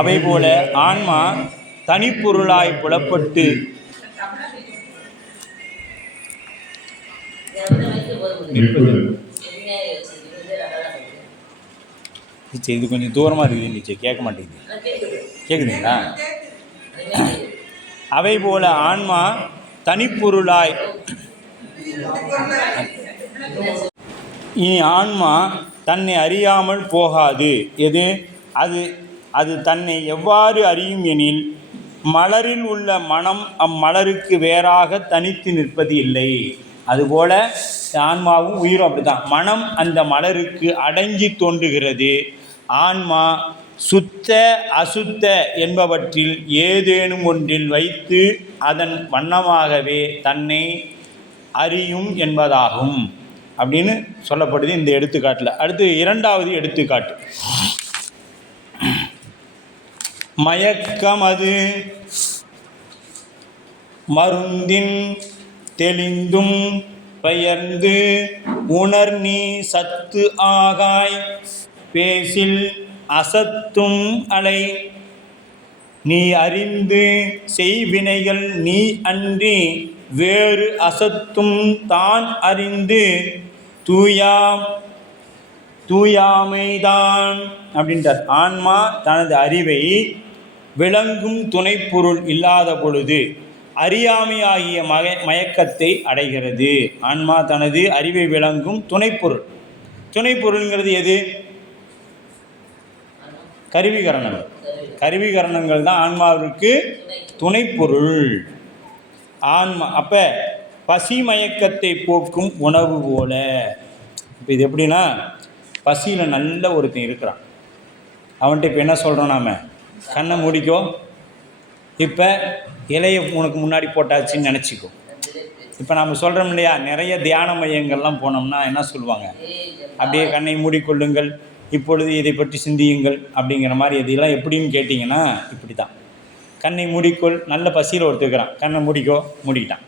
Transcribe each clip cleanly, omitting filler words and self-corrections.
அவை போல ஆன்மா தனிப்பொருளாய் புலப்பட்டு இது கொஞ்சம் தூரமாக இருக்குது நீச்சே கேட்க மாட்டேங்குது. கேட்குதுங்களா? அவை போல ஆன்மா தனிப்பொருளாய் இனி ஆன்மா தன்னை அறியாமல் போகாது. எது அது? அது தன்னை எவ்வாறு அறியும் எனில் மலரில் உள்ள மனம் அம்மலருக்கு வேறாக தனித்து நிற்பது இல்லை. அதுபோல ஆன்மாவும் உயிரும் அப்படித்தான். மனம் அந்த மலருக்கு அடங்கி தோன்றுகிறது. ஆன்மா சுத்த அசுத்த என்பவற்றில் ஏதேனும் ஒன்றில் வைத்து அதன் வண்ணமாகவே தன்னை அறியும் என்பதாகும் அப்படின்னு சொல்லப்படுது இந்த எடுத்துக்காட்டில். அடுத்து இரண்டாவது எடுத்துக்காட்டு. மயக்கமது மருந்தின் தெளிந்தும் பெயர்ந்து உணர்நீ சத்து ஆகாய் பேசில் அசத்தும் அலை நீ அறிந்து செய்வினைகள் நீ அன்றி வேறு அசத்தும் தான் அறிந்து தூயாமைதான் அப்படின்றார். ஆன்மா தனது அறிவை விளங்கும் துணைப்பொருள் இல்லாத பொழுது அறியாமையாகிய மயக்கத்தை அடைகிறது. ஆன்மா தனது அறிவை விளங்கும் துணைப்பொருள். துணைப்பொருள்ங்கிறது எது? கருவிகரணங்கள். கருவிகரணங்கள் தான் ஆன்மாவிற்கு துணைப்பொருள். ஆன்மா அப்போ பசி மயக்கத்தை போக்கும் உணவு போல. இப்போ இது எப்படின்னா, பசியில் நல்ல ஒருத்தன் இருக்கிறான், அவன்கிட்ட இப்போ என்ன சொல்கிறோம் நாம்? கண்ணை மூடிக்கோ, இப்போ இலையை உனக்கு முன்னாடி போட்டாச்சுன்னு நினச்சிக்கோ. இப்போ நாம் சொல்கிறோம் இல்லையா, நிறைய தியான மையங்கள்லாம் போனோம்னா என்ன சொல்லுவாங்க? அப்படியே கண்ணை மூடிக்கொள்ளுங்கள், இப்பொழுது இதை பற்றி சிந்தியுங்கள் அப்படிங்கிற மாதிரி. இதெல்லாம் எப்படின்னு கேட்டிங்கன்னா இப்படி தான். கண்ணை மூடிக்கொள், நல்ல பசியில் ஒருத்துக்கிறான், கண்ணை மூடிக்கோ, மூடிக்கிட்டான்.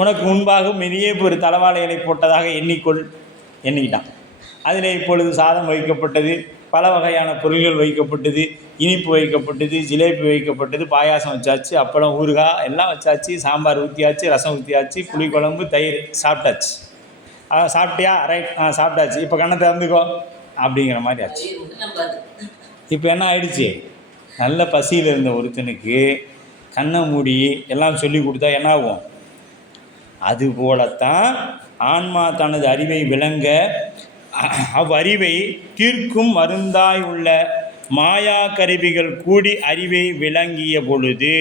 உனக்கு முன்பாக மெரிய ஒரு தலவாழை இலை போட்டதாக எண்ணிக்கிட்டான். அதில் இப்பொழுது சாதம் வைக்கப்பட்டது, பல வகையான பொருள்கள் வைக்கப்பட்டது, இனிப்பு வைக்கப்பட்டது, ஜிலேபி வைக்கப்பட்டது, பாயாசம் வச்சாச்சு, அப்பளம் ஊறுகாய் எல்லாம் வச்சாச்சு, சாம்பார் ஊற்றியாச்சு, ரசம் ஊற்றியாச்சு, புளிக்குழம்பு, தயிர் சாப்பிட்டாச்சு. சாப்பிட்டியா? ரைட், சாப்பிட்டாச்சு, இப்போ கண்ணை திறந்துக்கோ அப்படிங்கிற மாதிரி ஆச்சு. இப்போ என்ன ஆயிடுச்சு? நல்ல பசியில் இருந்த ஒருத்தனுக்கு கண்ணை மூடி எல்லாம் சொல்லி கொடுத்தா என்ன ஆகும்? அதுபோலத்தான் ஆன்மா தனது அறிவை விளங்க அவ்வறிவை தீர்க்கும் மருந்தாய் உள்ள மாயா கருவிகள் கூடி அறிவை விளங்கிய பொழுது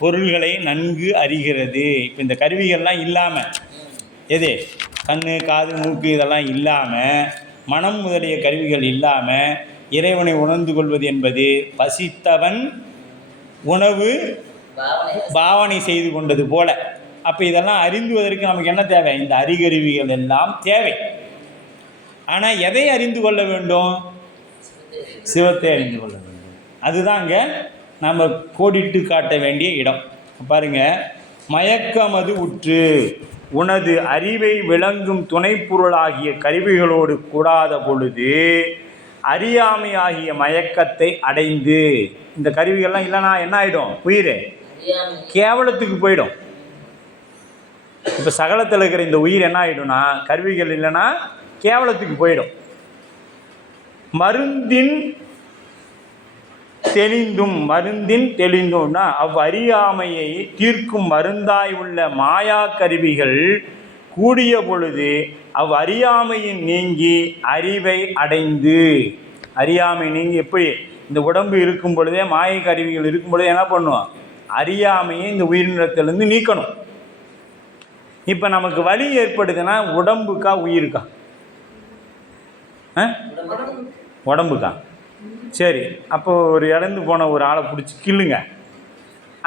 பொருள்களை நன்கு அறிகிறது. இப்போ இந்த கருவிகள்லாம் இல்லாமல், எது கண், காது, மூக்கு இதெல்லாம் இல்லாமல், மனம் முதலிய கருவிகள் இல்லாமல் இறைவனை உணர்ந்து கொள்வது என்பது பசித்தவன் உணவு பாவனை செய்து கொண்டது போல. அப்போ இதெல்லாம் அறிந்துவதற்கு நமக்கு என்ன தேவை? இந்த அறிகருவிகள் எல்லாம் தேவை. ஆனால் எதை அறிந்து கொள்ள வேண்டும்? சிவத்தை அறிந்து கொள்ள வேண்டும். அதுதான் அங்கே நம்ம கோடிட்டு காட்ட வேண்டிய இடம். பாருங்கள், மயக்கமது உற்று உனது அறிவை விளங்கும் துணைப்பொருளாகிய கருவிகளோடு கூடாத பொழுது அறியாமையாகிய மயக்கத்தை அடைந்து. இந்த கருவிகள்லாம் இல்லைனா என்ன ஆகிடும்? உயிர் கேவலத்துக்கு போயிடும். இப்போ சகலத்தில் இருக்கிற இந்த உயிர் என்ன ஆகிடும்னா, கருவிகள் இல்லைன்னா கேவலத்துக்கு போயிடும். மருந்தின் தெளிந்தும்னா அவ்வறியாமையை தீர்க்கும் மருந்தாய் உள்ள மாயா கருவிகள் கூடிய பொழுது அவ்வறியாமையின் நீங்கி அறிவை அடைந்து. அறியாமை நீங்கி எப்படி? இந்த உடம்பு இருக்கும் பொழுதே, மாயை கருவிகள் இருக்கும் பொழுதே என்ன பண்ணுவோம்? அறியாமையை இந்த உயிரினத்திலேருந்து நீக்கணும். இப்போ நமக்கு வலி ஏற்படுதுன்னா உடம்புக்கா உயிருக்கா? உடம்புக்கா? சரி, அப்போ ஒரு இழந்து போன ஒரு ஆளை பிடிச்சி கிள்ளுங்க,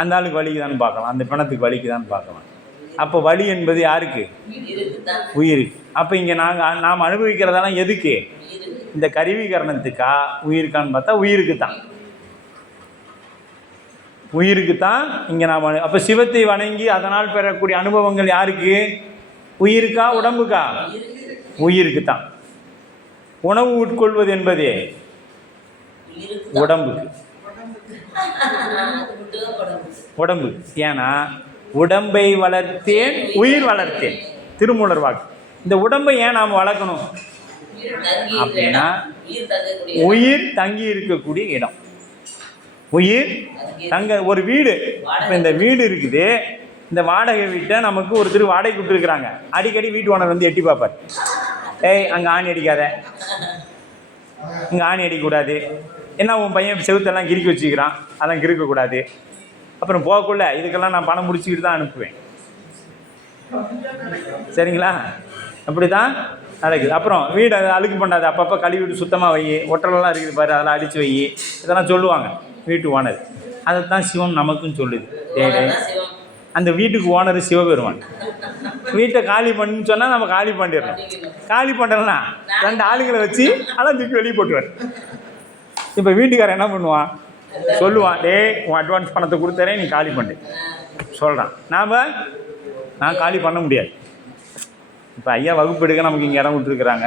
அந்த ஆளுக்கு வலிக்குதான்னு பார்க்கலாம், அந்த பிணத்துக்கு வலிக்குதான்னு பார்க்கலாம். அப்போ வலி என்பது யாருக்கு? உயிருக்கு. அப்போ இங்கே நாம் அனுபவிக்கிறதெல்லாம் எதுக்கு? இந்த கருவிகரணத்துக்கா உயிருக்கான்னு பார்த்தா உயிருக்கு தான். உயிருக்கு தான் இங்கே நாம். அப்போ சிவத்தை வணங்கி அதனால் பெறக்கூடிய அனுபவங்கள் யாருக்கு? உயிருக்கா உடம்புக்கா? உயிருக்கு தான். உணவு உட்கொள்வது என்பது உடம்புக்கு. உடம்பு. ஏன்னா உடம்பை வளர்த்தேன் உயிர் வளர்த்தேன், திருமூலர் வாக்கு. இந்த உடம்பை ஏன் நாம் வளர்க்கணும் அப்படின்னா, உயிர் தங்கி இருக்கக்கூடிய இடம். உயிர் தங்க ஒரு வீடு. இப்போ இந்த வீடு இருக்குது, இந்த வாடகை வீட்டை நமக்கு ஒருத்தர் வாடகை விட்டுருக்குறாங்க. அடிக்கடி வீட்டு ஓனர் வந்து எட்டி பார்ப்பார். ஏய், அங்கே ஆணி அடிக்காத, இங்கே ஆணி அடிக்கக்கூடாது, என்ன உன் பையன் செவுத்தெல்லாம் கிறுக்கி வச்சுக்கிறான், அதெல்லாம் கிறுக்கக்கூடாது. அப்புறம் போகக்குள்ள இதுக்கெல்லாம் நான் பணம் முடிச்சுக்கிட்டு தான் அனுப்புவேன். சரிங்களா? அப்படி தான் நடக்குது. அப்புறம் வீடு அதை அழுக்கு பண்ணாது, அப்பப்போ கழுவி விட்டு சுத்தமாக வை, ஒட்டலெல்லாம் இருக்குது பாரு, அதெல்லாம் அடித்து வை, இதெல்லாம் சொல்லுவாங்க வீட்டு ஓனர். அதை தான் சிவம் நமக்கும் சொல்லுது. அந்த வீட்டுக்கு ஓனர் சிவபெருமான். வீட்டை காலி பண்ணுன்னு சொன்னால் நம்ம காலி பண்ணிடணும். காலி பண்ணுறோன்னா 2 ஆளுங்களை வச்சு அதெல்லாம் தூக்கி வெளியே போட்டுவார். இப்போ வீட்டுக்காரன் என்ன பண்ணுவான், சொல்லுவான், உன் அட்வான்ஸ் பணத்தை கொடுத்தறேன், நீ காலி பண்ணு சொல்கிறான். நான் காலி பண்ண முடியாது. இப்போ ஐயா வகுப்பு எடுக்க நமக்கு இங்கே இடம் விட்டுருக்குறாங்க.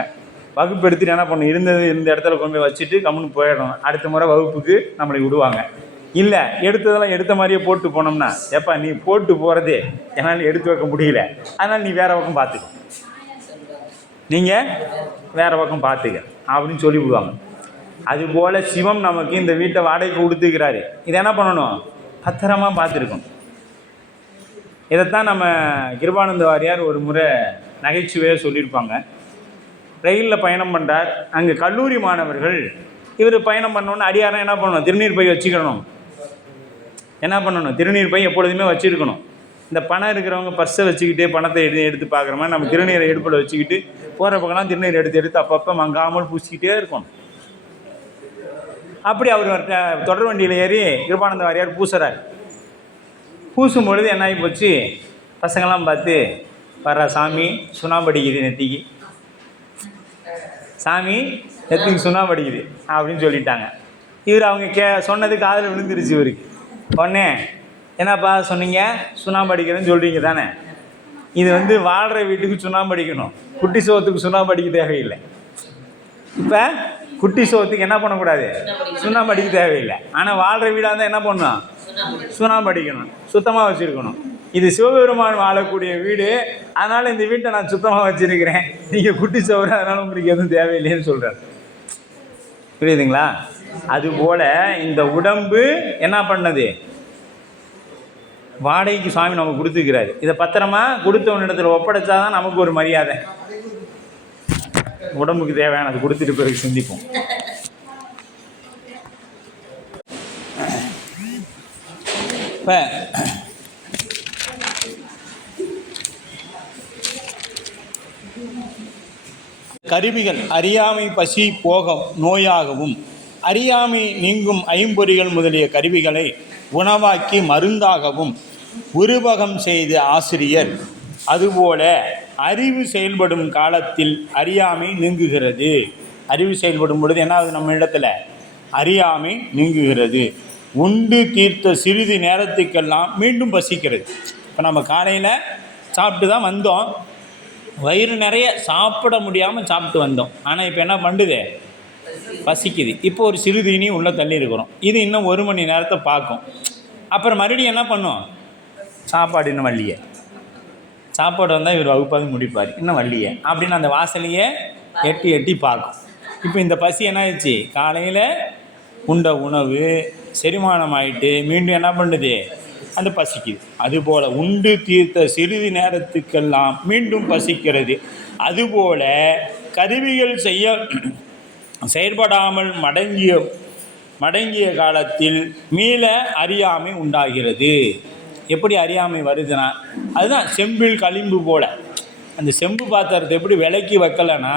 வகுப்பு எடுத்துட்டு என்ன பண்ணணும், இருந்த இடத்துல கொண்டு போய் வச்சுட்டு கம்முன்னு போயிடணும். அடுத்த முறை வகுப்புக்கு நம்மளை விடுவாங்க. இல்லை, எடுத்ததெல்லாம் எடுத்த மாதிரியே போட்டு போனோம்னா, எப்போ நீ போட்டு போகிறதே என்னால் எடுத்து வைக்க முடியல, அதனால் நீ வேறு பக்கம் பார்த்துக்க, நீங்கள் வேறு பக்கம் பார்த்துக்க அப்படின்னு சொல்லி விடுவாங்க. அதுபோல் சிவம் நமக்கு இந்த வீட்டை வாடகைக்கு கொடுத்துக்கிறாரு. இதை என்ன பண்ணணும், பத்திரமாக பார்த்துருக்கணும். இதைத்தான் நம்ம கிருபானந்த வாரியார் ஒரு முறை நகைச்சுவையாக சொல்லியிருப்பாங்க. ரயிலில் பயணம் பண்ணுறார். அங்கே கல்லூரி மாணவர்கள் இவர் பயணம் பண்ணோன்னு அடியாரம் என்ன பண்ணணும், திருநீர் பை வச்சுக்கணும். என்ன பண்ணணும், திருநீர் பை எப்பொழுதுமே வச்சுருக்கணும். இந்த பணம் இருக்கிறவங்க பர்ஸை வச்சுக்கிட்டே பணத்தை எடுத்து பார்க்குற மாதிரி நம்ம திருநீரை எடுப்பில் வச்சுக்கிட்டு போகிற பக்கம்லாம் திருநீர் எடுத்து அப்பப்போ மங்காமல் பூசிக்கிட்டே இருக்கணும். அப்படி அவர் தொடர் வண்டியில் ஏறி கிருபானந்த வாரியார் பூசுறார். பூசும்பொழுது என்ன ஆகி போச்சு, பசங்கள்லாம் பார்த்து, வர்ற சாமி சுண்ணாம்படிக்குது நெத்திக்கு, சாமி நெத்திக்கு சுண்ணாம்படிக்குது அப்படின்னு சொல்லிட்டாங்க. இவர் அவங்க சொன்னது காதில் விழுந்துருச்சு இவருக்கு. உடனே என்னப்பா சொன்னீங்க, சுண்ணாம்பு அடிக்கிறேன்னு சொல்கிறீங்க தானே, இது வாழ்கிற வீட்டுக்கு சுண்ணாம்பு அடிக்கணும், குட்டி சோத்துக்கு சுண்ணாம்பு அடிக்க தேவையில்லை. இப்போ குட்டி சோத்துக்கு என்ன பண்ணக்கூடாது, சுண்ணாம்பு அடிக்க தேவையில்லை. ஆனால் வாழ்கிற வீடாக இருந்தால் என்ன பண்ணணும், சுண்ணாம்பு அடிக்கணும், சுத்தமாக வச்சுருக்கணும். இது சிவபெருமான் வாழக்கூடிய வீடு, அதனால் இந்த வீட்டை நான் சுத்தமாக வச்சுருக்கிறேன், நீங்கள் குட்டி சோறு, அதனால் உங்களுக்கு எதுவும் தேவையில்லைன்னு சொல்கிறார். புரியுதுங்களா? அதுபோல் இந்த உடம்பு என்ன பண்ணது, வாடகைக்கு சுவாமி நமக்கு கொடுத்துக்கிறாரு. இதை பத்திரமா கொடுத்தவனிடத்தில் ஒப்படைச்சா தான் நமக்கு ஒரு மரியாதை. உடம்புக்கு தேவையானது கொடுத்துட்டு பிறகு சிந்திப்போம். இப்போ கருவிகள் அறியாமை பசி போக நோயாகவும் அறியாமை நீங்கும் ஐம்பொறிகள் முதலிய கருவிகளை உணவாக்கி மருந்தாகவும் உருவகம் செய்த ஆசிரியர். அதுபோல அறிவு செயல்படும் காலத்தில் அறியாமை நீங்குகிறது. அறிவு செயல்படும் பொழுது என்ன ஆகுது, நம்ம இடத்துல அறியாமை நீங்குகிறது. உண்டு தீர்த்த சிறிது நேரத்துக்கெல்லாம் மீண்டும் பசிக்கிறது. இப்போ நம்ம காலையில் சாப்பிட்டு தான் வந்தோம், வயிறு நிறைய சாப்பிட முடியாமல் சாப்பிட்டு வந்தோம். ஆனால் இப்போ என்ன பண்ணுது, பசிக்குது. இப்போ ஒரு சிறுதீனி உள்ளே தள்ளி இருக்கிறோம். இது இன்னும் 1 மணி நேரத்தை பார்க்கும். அப்புறம் மறுபடியும் என்ன பண்ணும், சாப்பாடு இன்னும் வள்ளியே, சாப்பாடு வந்தால் இவர் வகுப்பாது முடிப்பார், இன்னும் வள்ளியே அப்படின்னு அந்த வாசலையே எட்டி எட்டி பார்க்கும். இப்போ இந்த பசி என்ன ஆயிடுச்சு, காலையில் உண்ட உணவு செரிமானம் ஆகிட்டு மீண்டும் என்ன பண்ணுது, அந்த பசிக்குது. அதுபோல் உண்டு தீர்த்த சிறிது நேரத்துக்கெல்லாம் மீண்டும் பசிக்கிறது. அதுபோல் கருவிகள் செயற்படாமல் மடங்கிய காலத்தில் மீள அறியாமை உண்டாகிறது. எப்படி அறியாமை வருதுன்னா, அதுதான் செம்பில் களிம்பு போல். அந்த செம்பு பாத்திரத்தை எப்படி விலக்கி வைக்கலைன்னா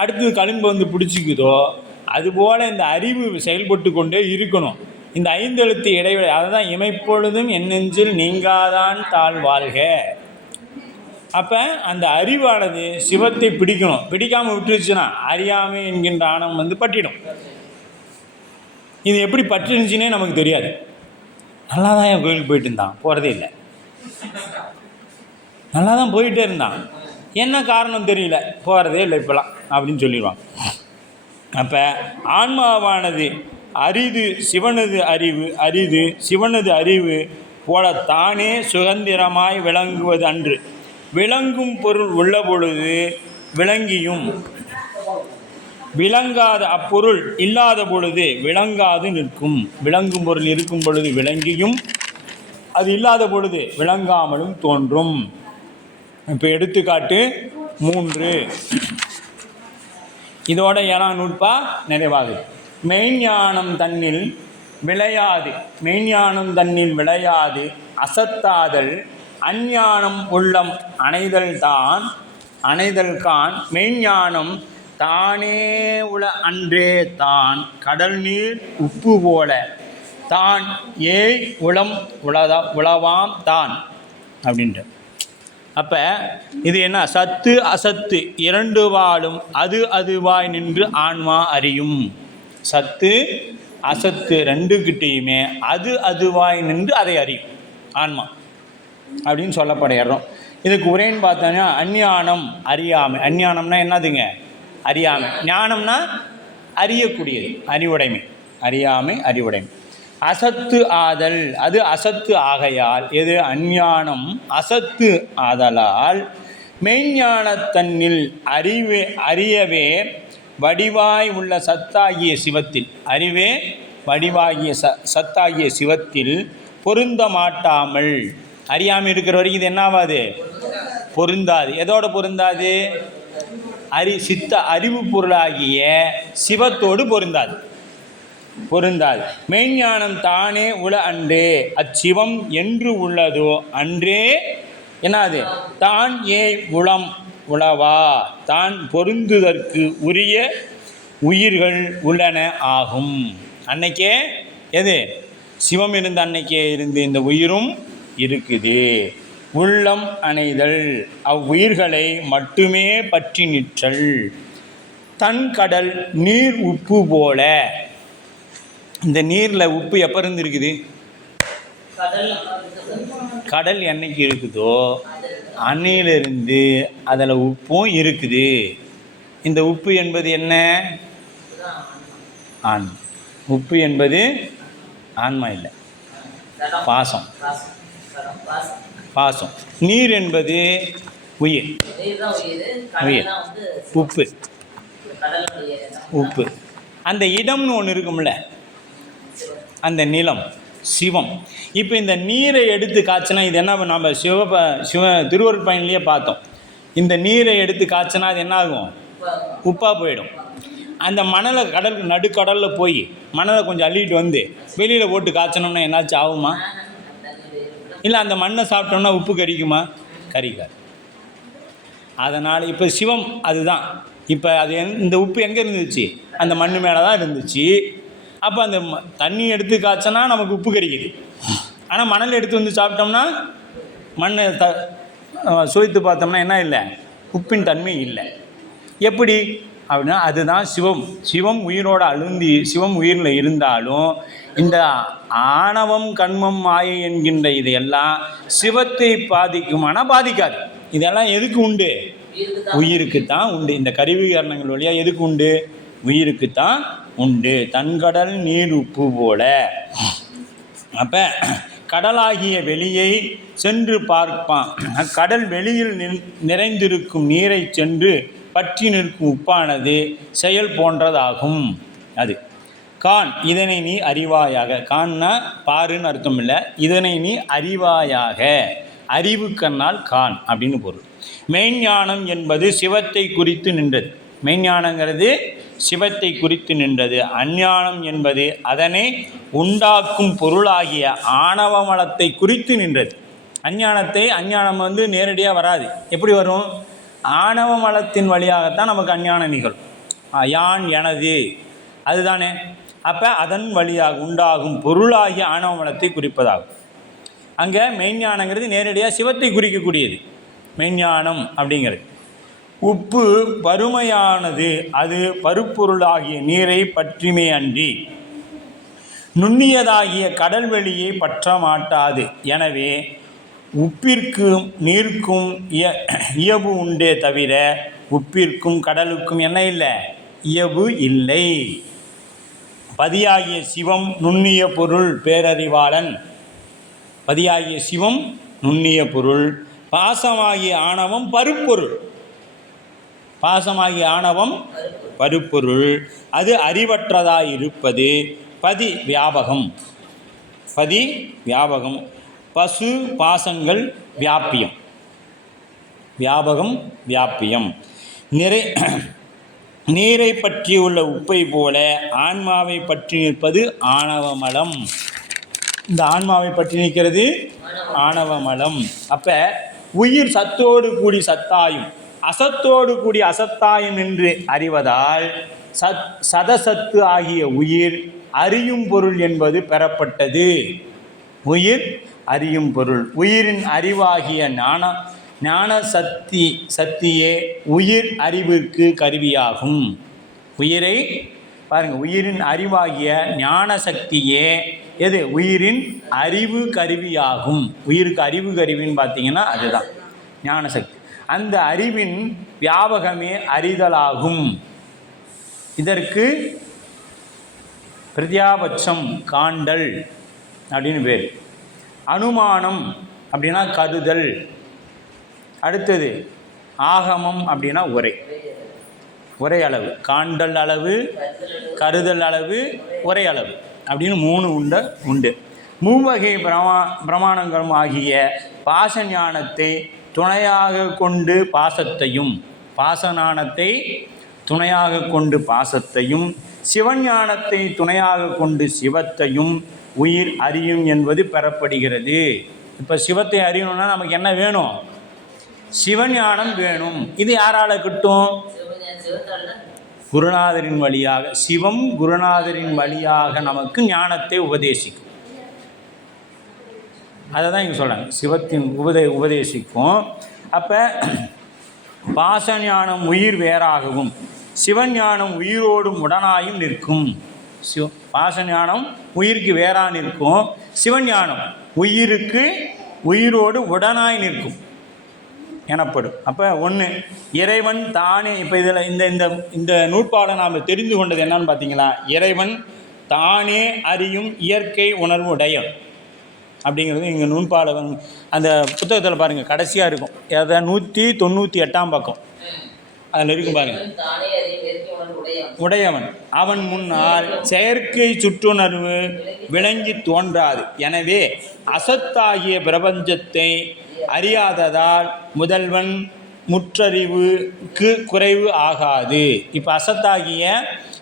அடுத்தது களிம்பு பிடிச்சிக்குதோ, அதுபோல் இந்த அறிவு செயல்பட்டு கொண்டே இருக்கணும். இந்த 5 எழுத்து இடைவெளி, அதை தான் இமைப்பொழுதும் என் நெஞ்சில் நீங்காதான் தாழ் வாழ்க. அப்போ அந்த அறிவானது சிவத்தை பிடிக்கணும். பிடிக்காமல் விட்டுருச்சுன்னா அறியாமை என்கின்ற ஆணவம் பற்றிடும். இது எப்படி பற்றிருந்துச்சுன்னே நமக்கு தெரியாது. நல்லா தான் என் கோயிலுக்கு போயிட்டு இருந்தான், போகிறதே இல்லை, நல்லா தான் போயிட்டே இருந்தான், என்ன காரணம் தெரியல, போகிறதே இல்லை இப்போலாம் அப்படின்னு சொல்லிடுவாங்க. அப்போ ஆன்மாவானது அரிது சிவனது அறிவு அரிது சிவனது அறிவு போல தானே சுதந்திரமாய் விளங்குவது அன்று. விளங்கும் பொருள் உள்ள பொழுது விளங்கியும் விளங்காத அப்பொருள் இல்லாத பொழுது விளங்காது நிற்கும். விளங்கும் பொருள் இருக்கும் பொழுது விளங்கியும் அது இல்லாத பொழுது விளங்காமலும் தோன்றும். இப்போ எடுத்துக்காட்டு 3. இதோட 7ஆம் நூற்பா நிறைவாகுது. மெய்ஞானம் தன்னில் விளையாது மெய்ஞானம் தன்னில் விளையாது அசத்தாதல் அஞ்ஞானம் உள்ளம் அணைதல் கான் மெய்ஞானம் தானே உள அன்றே தான் கடல் நீர் உப்பு போல தான் ஏய் உளம் உளவாம் தான் அப்படின்ட்டு. அப்போ இது என்ன? சத்து அசத்து இரண்டு வாழும் அதுவாய் நின்று ஆன்மா அறியும். சத்து அசத்து ரெண்டுக்கிட்டேயுமே அதுவாய் நின்று அதை அறியும் ஆன்மா அப்படின்னு சொல்லப்படுகிறோம். இதுக்கு உரைன்னு பார்த்தோன்னா அஞ்ஞானம் அறியாமை. அஞ்ஞானம்னா என்னதுங்க? அறியாமை. ஞானம்னா அறியக்கூடியது, அறிவுடைமை. அறியாமை அறிவுடைமை. அசத்து ஆதல் அது அசத்து ஆகையால் எது? அஞ்ஞானம் அசத்து ஆதலால் மெய்ஞானத்தன்னில் அறியவே வடிவாய் உள்ள சத்தாகிய சிவத்தில் அறிவே வடிவாகிய சத்தாகிய சிவத்தில் பொருந்த மாட்டாமல் அறியாமல் இருக்கிற வரைக்கும் இது என்னாவாது? பொருந்தாது. எதோடு பொருந்தாது? சித்த அறிவு பொருளாகிய சிவத்தோடு பொருந்தாது. மெய்ஞானம் தானே உள அன்றே அச்சிவம் என்று உள்ளதோ அன்றே என்னது? தான் உளம் உளவா தான் பொருந்துதற்கு உரிய உயிர்கள் உள்ளன ஆகும். அன்னைக்கே எது? சிவம் இருந்த அன்னைக்கே இருந்து இந்த உயிரும் இருக்குது. உள்ளம் அணைதல் அவ்வுயிர்களை மட்டுமே பற்றி நிற்றல். தன் கடல் நீர் உப்பு போல. இந்த நீரில் உப்பு எப்போ இருந்து இருக்குது? கடல் என்னைக்கு இருக்குதோ அன்னையிலிருந்து அதில் உப்பும் இருக்குது. இந்த உப்பு என்பது என்ன? ஆன்மா. உப்பு என்பது ஆன்மா இல்லை, பாசம். நீர் என்பது உயிர். உப்பு. அந்த இடம்னு ஒன்று இருக்கும்ல, அந்த நிலம் சிவம். இப்போ இந்த நீரை எடுத்து காய்ச்சினா இது என்ன? நம்ம சிவ திருவருட்பயன்லேயே பார்த்தோம். இந்த நீரை எடுத்து காய்ச்சினா அது என்ன ஆகும்? உப்பாக போயிடும். அந்த மணலை நடுக்கடலில் போய் மணலை கொஞ்சம் அள்ளிட்டு வந்து வெளியில் போட்டு காய்ச்சனோம்னா என்னாச்சும் ஆகுமா? இல்லை அந்த மண்ணை சாப்பிட்டோம்னா உப்பு கரிக்குமா? கரிக்காது. அதனால் இப்போ சிவம் அதுதான். இப்போ அது இந்த உப்பு எங்கே இருந்துச்சு? அந்த மண் மேலே தான் இருந்துச்சு. அப்போ அந்த தண்ணி எடுத்து காய்ச்சனா நமக்கு உப்பு கரிக்குது. ஆனால் மணல் எடுத்து வந்து சாப்பிட்டோம்னா மண்ணை சுவைத்து பார்த்தோம்னா என்ன இல்லை? உப்பின் தன்மை இல்லை. எப்படி அப்படின்னா அதுதான் சிவம். சிவம் உயிரோடு அழுந்தி சிவம் உயிரில் இருந்தாலும் இந்த ஆணவம் கண்மம் மாயை என்கின்ற இதையெல்லாம் சிவத்தை பாதிக்குமானா பாதிக்காது. இதெல்லாம் எதுக்கு உண்டு? உயிருக்குத்தான் உண்டு. இந்த கருவிகரணங்கள் வழியாக எதுக்கு உண்டு? உயிருக்குத்தான் உண்டு. தன்கடல் நீர் உப்பு போல. அப்போ கடலாகிய வெளியை சென்று பார்ப்பான். கடல் வெளியில் நிறைந்திருக்கும் நீரை சென்று பற்றி நிற்கும் உப்பானது செயல் போன்றதாகும். அது கான் இதனை நீ அறிவாயாக. கான்னா பாருன்னு அர்த்தம் இல்லை. இதனை நீ அறிவாயாக. அறிவு கண்ணால் கான் அப்படின்னு பொருள். மெய்ஞானம் என்பது சிவத்தை குறித்து நின்றது. மெய்ஞானங்கிறது சிவத்தை குறித்து நின்றது. அஞ்ஞானம் என்பது அதனை உண்டாக்கும் பொருளாகிய ஆணவ மலத்தை குறித்து நின்றது. அஞ்ஞானம் நேரடியாக வராது. எப்படி வரும்? ஆணவ மலத்தின் வழியாகத்தான் நமக்கு அஞ்ஞானம் நிகழும். யான் எனது அதுதானே. அப்போ அதன் வழியாக உண்டாகும் பொருளாகிய ஆணவ மலத்தை குறிப்பதாகும். அங்கே மெய்ஞானங்கிறது நேரடியாக சிவத்தை குறிக்கக்கூடியது. மெய்ஞானம் அப்படிங்கிறது. உப்பு பருமையானது, அது பருப்பொருளாகிய நீரை பற்றிமே அன்றி நுண்ணியதாகிய கடல்வெளியை பற்ற மாட்டாது. எனவே உப்பிற்கும் நீருக்கும் இயல்பு உண்டே தவிர உப்பிற்கும் கடலுக்கும் என்ன இல்லை? இயல்பு இல்லை. பதியாகிய சிவம் நுண்ணிய பொருள் பேரறிவாளன். பதியாகிய சிவம் நுண்ணிய பொருள். பாசமாகிய ஆணவம் பருப்பொருள். பாசமாகிய ஆணவம் பருப்பொருள். அது அறிவற்றதாய் இருப்பது பதி வியாபகம். பதி வியாபகம். பசு பாசங்கள் வியாபியம். வியாபகம் வியாபியம். நீரை பற்றியுள்ள உப்பை போல ஆன்மாவை பற்றி நிற்பது ஆணவமலம். இந்த ஆன்மாவை பற்றி நிற்கிறது ஆணவமலம். அப்போ உயிர் சத்தோடு கூடி சத்தாயும் அசத்தோடு கூடி அசத்தாயும் என்று அறிவதால் சதசத்து ஆகிய உயிர் அறியும் பொருள் என்பது பெறப்பட்டது. உயிர் அறியும் பொருள். உயிரின் அறிவாகிய ஞான சக்தியே உயிர் அறிவிற்கு கருவியாகும். உயிரை பாருங்கள், உயிரின் அறிவாகிய ஞான சக்தியே எது? உயிரின் அறிவு கருவியாகும். உயிருக்கு அறிவு கருவின்னு பார்த்தீங்கன்னா அதுதான் ஞான சக்தி. அந்த அறிவின் வியாபகமே அறிதலாகும். இதற்கு பிரத்யாபட்சம் காண்டல் அப்படின்னு பேர். அனுமானம் அப்படின்னா கருதல். அடுத்தது ஆகமம் அப்படின்னா உரை. உரை அளவு, காண்டல் அளவு, கருதல் அளவு, உரை அளவு அப்படின்னு 3 உண்டு. மூவகை பிரமாணங்களும் ஆகிய பாச ஞானத்தை துணையாக கொண்டு பாசத்தையும், பாசஞானத்தை துணையாக கொண்டு பாசத்தையும், சிவஞானத்தை துணையாக கொண்டு சிவத்தையும் உயிர் அறியும் என்பது பெறப்படுகிறது. இப்போ சிவத்தை அறியணும்னா நமக்கு என்ன வேணும்? சிவஞானம் வேணும். இது யாரால் கிட்டும்? குருநாதரின் வழியாக. சிவம் குருநாதரின் வழியாக நமக்கு ஞானத்தை உபதேசிக்கும். அதை தான் இங்கே சொல்கிறாங்க, சிவத்தின் உபதேசிக்கும். அப்போ பாசஞானம் உயிர் வேறாகவும் சிவஞானம் உயிரோடும் உடனாயும் நிற்கும். பாசஞானம் உயிருக்கு வேறாக நிற்கும். சிவஞானம் உயிருக்கு உயிரோடு உடனாய் நிற்கும் எனப்படும். அப்போ ஒன்று இறைவன் தானே. இப்போ இதில் இந்த நூற்பாடை நாம் தெரிந்து கொண்டது என்னன்னு பார்த்தீங்களா? இறைவன் தானே அறியும் இயற்கை உணர்வு உடையவன் அப்படிங்கிறது இங்கே நூற்பாடை அந்த புத்தகத்தில் பாருங்கள், கடைசியாக இருக்கும். அதை 198ஆம் பக்கம் அதில் இருக்கும் பாருங்கள். உடையவன் அவன் முன்னால் செயற்கை சுற்றுணர்வு விளங்கி தோன்றாது. எனவே அசத்தாகிய பிரபஞ்சத்தை அறியாததால் முதல்வன் முற்றறிவுக்கு குறைவு ஆகாது. இப்போ அசத்தாகிய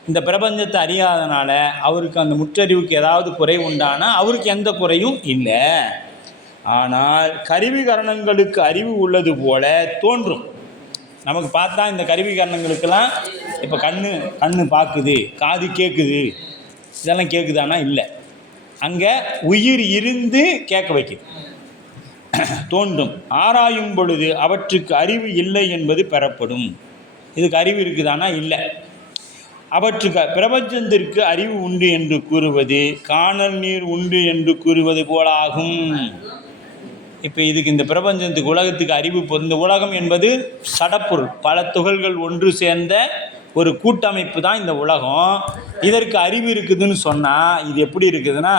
இந்த பிரபஞ்சத்தை அறியாதனால அவருக்கு அந்த முற்றறிவுக்கு ஏதாவது குறைவு உண்டானா அவருக்கு எந்த குறையும் இல்லை. ஆனால் கருவிகரணங்களுக்கு அறிவு உள்ளது போல தோன்றும். நமக்கு பார்த்தா இந்த கருவிகரணங்களுக்கெல்லாம் இப்போ கண்ணு பார்க்குது, காது கேட்குது, இதெல்லாம் கேட்குதானா? இல்லை. அங்கே உயிர் இருந்து கேட்க வைக்குது, தோன்றும். ஆராயும் பொழுது அவற்றுக்கு அறிவு இல்லை என்பது பெறப்படும். இதுக்கு அறிவு இருக்குதானா? இல்லை. அவற்றுக்கு பிரபஞ்சத்திற்கு அறிவு உண்டு என்று கூறுவது காணல் நீர் உண்டு என்று கூறுவது போல ஆகும். இப்போ இதுக்கு இந்த பிரபஞ்சத்துக்கு உலகத்துக்கு அறிவு, இந்த உலகம் என்பது சடப்பொருள், பல துகள்கள் ஒன்று சேர்ந்த ஒரு கூட்டமைப்பு தான் இந்த உலகம். இதற்கு அறிவு இருக்குதுன்னு சொன்னால் இது எப்படி இருக்குதுன்னா,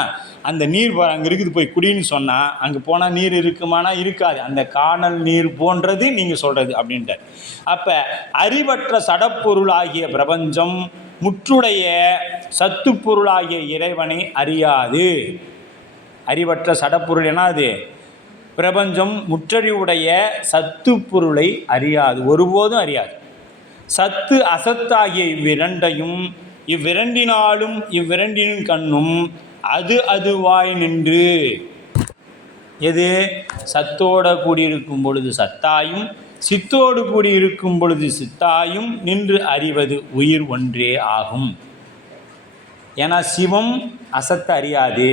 அந்த நீர் அங்கே இருக்குது போய் குடின்னு சொன்னால் அங்கே போனால் நீர் இருக்குமானா? இருக்காது. அந்த காணல் நீர் போன்றது நீங்கள் சொல்கிறது அப்படின்ட்டு. அப்போ அறிவற்ற சடப்பொருள் ஆகிய பிரபஞ்சம் முற்றுடைய சத்து பொருளாகிய இறைவனை அறியாது. அறிவற்ற சடப்பொருள் என்ன? அது பிரபஞ்சம் முற்றறிவுடைய சத்து பொருளை அறியாது, ஒருபோதும் அறியாது. சத்து அசத்தாகிய இவ்விரண்டினாலும் இவ்விரண்டின் கண்ணும் அதுவாய் நின்று. எது? சத்தோடு கூடியிருக்கும் பொழுது சத்தாயும் சித்தோடு கூடியிருக்கும் பொழுது சித்தாயும் நின்று அறிவது உயிர் ஒன்றே ஆகும். ஏன்னா சிவம் அசத்தை அறியாது,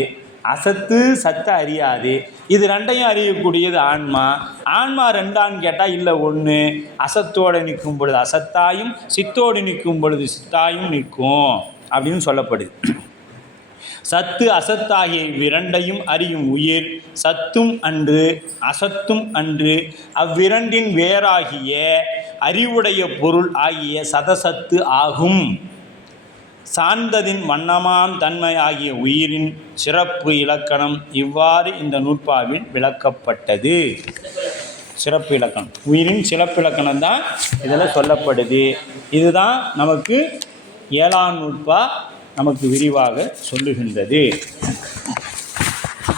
அசத்து சத்தை அறியாது. இது ரெண்டையும் அறியக்கூடியது ஆன்மா. ஆன்மா ரெண்டான்னு கேட்டால் இல்லை, ஒன்று. அசத்தோடு நிற்கும் பொழுது அசத்தாயும் சித்தோடு நிற்கும் பொழுது சித்தாயும் நிற்கும் அப்படின்னு சொல்லப்படுது. சத்து அசத்தாகிய இவ்விரண்டையும் அறியும் உயிர் சத்தும் அன்று அசத்தும் அன்று அவ்விரண்டின் வேறாகிய அறிவுடைய பொருள் ஆகிய சதசத்து ஆகும். சார்ந்ததின் வண்ணமாம் தன்மை ஆகிய உயிரின் சிறப்பு இலக்கணம் இவ்வாறு இந்த நூற்பாவில் விளக்கப்பட்டது. சிறப்பு இலக்கணம், உயிரின் சிறப்பு இலக்கணம் தான் இதில் சொல்லப்படுது. இதுதான் நமக்கு 7ஆம் நூற்பா நமக்கு விரிவாக சொல்லுகின்றது.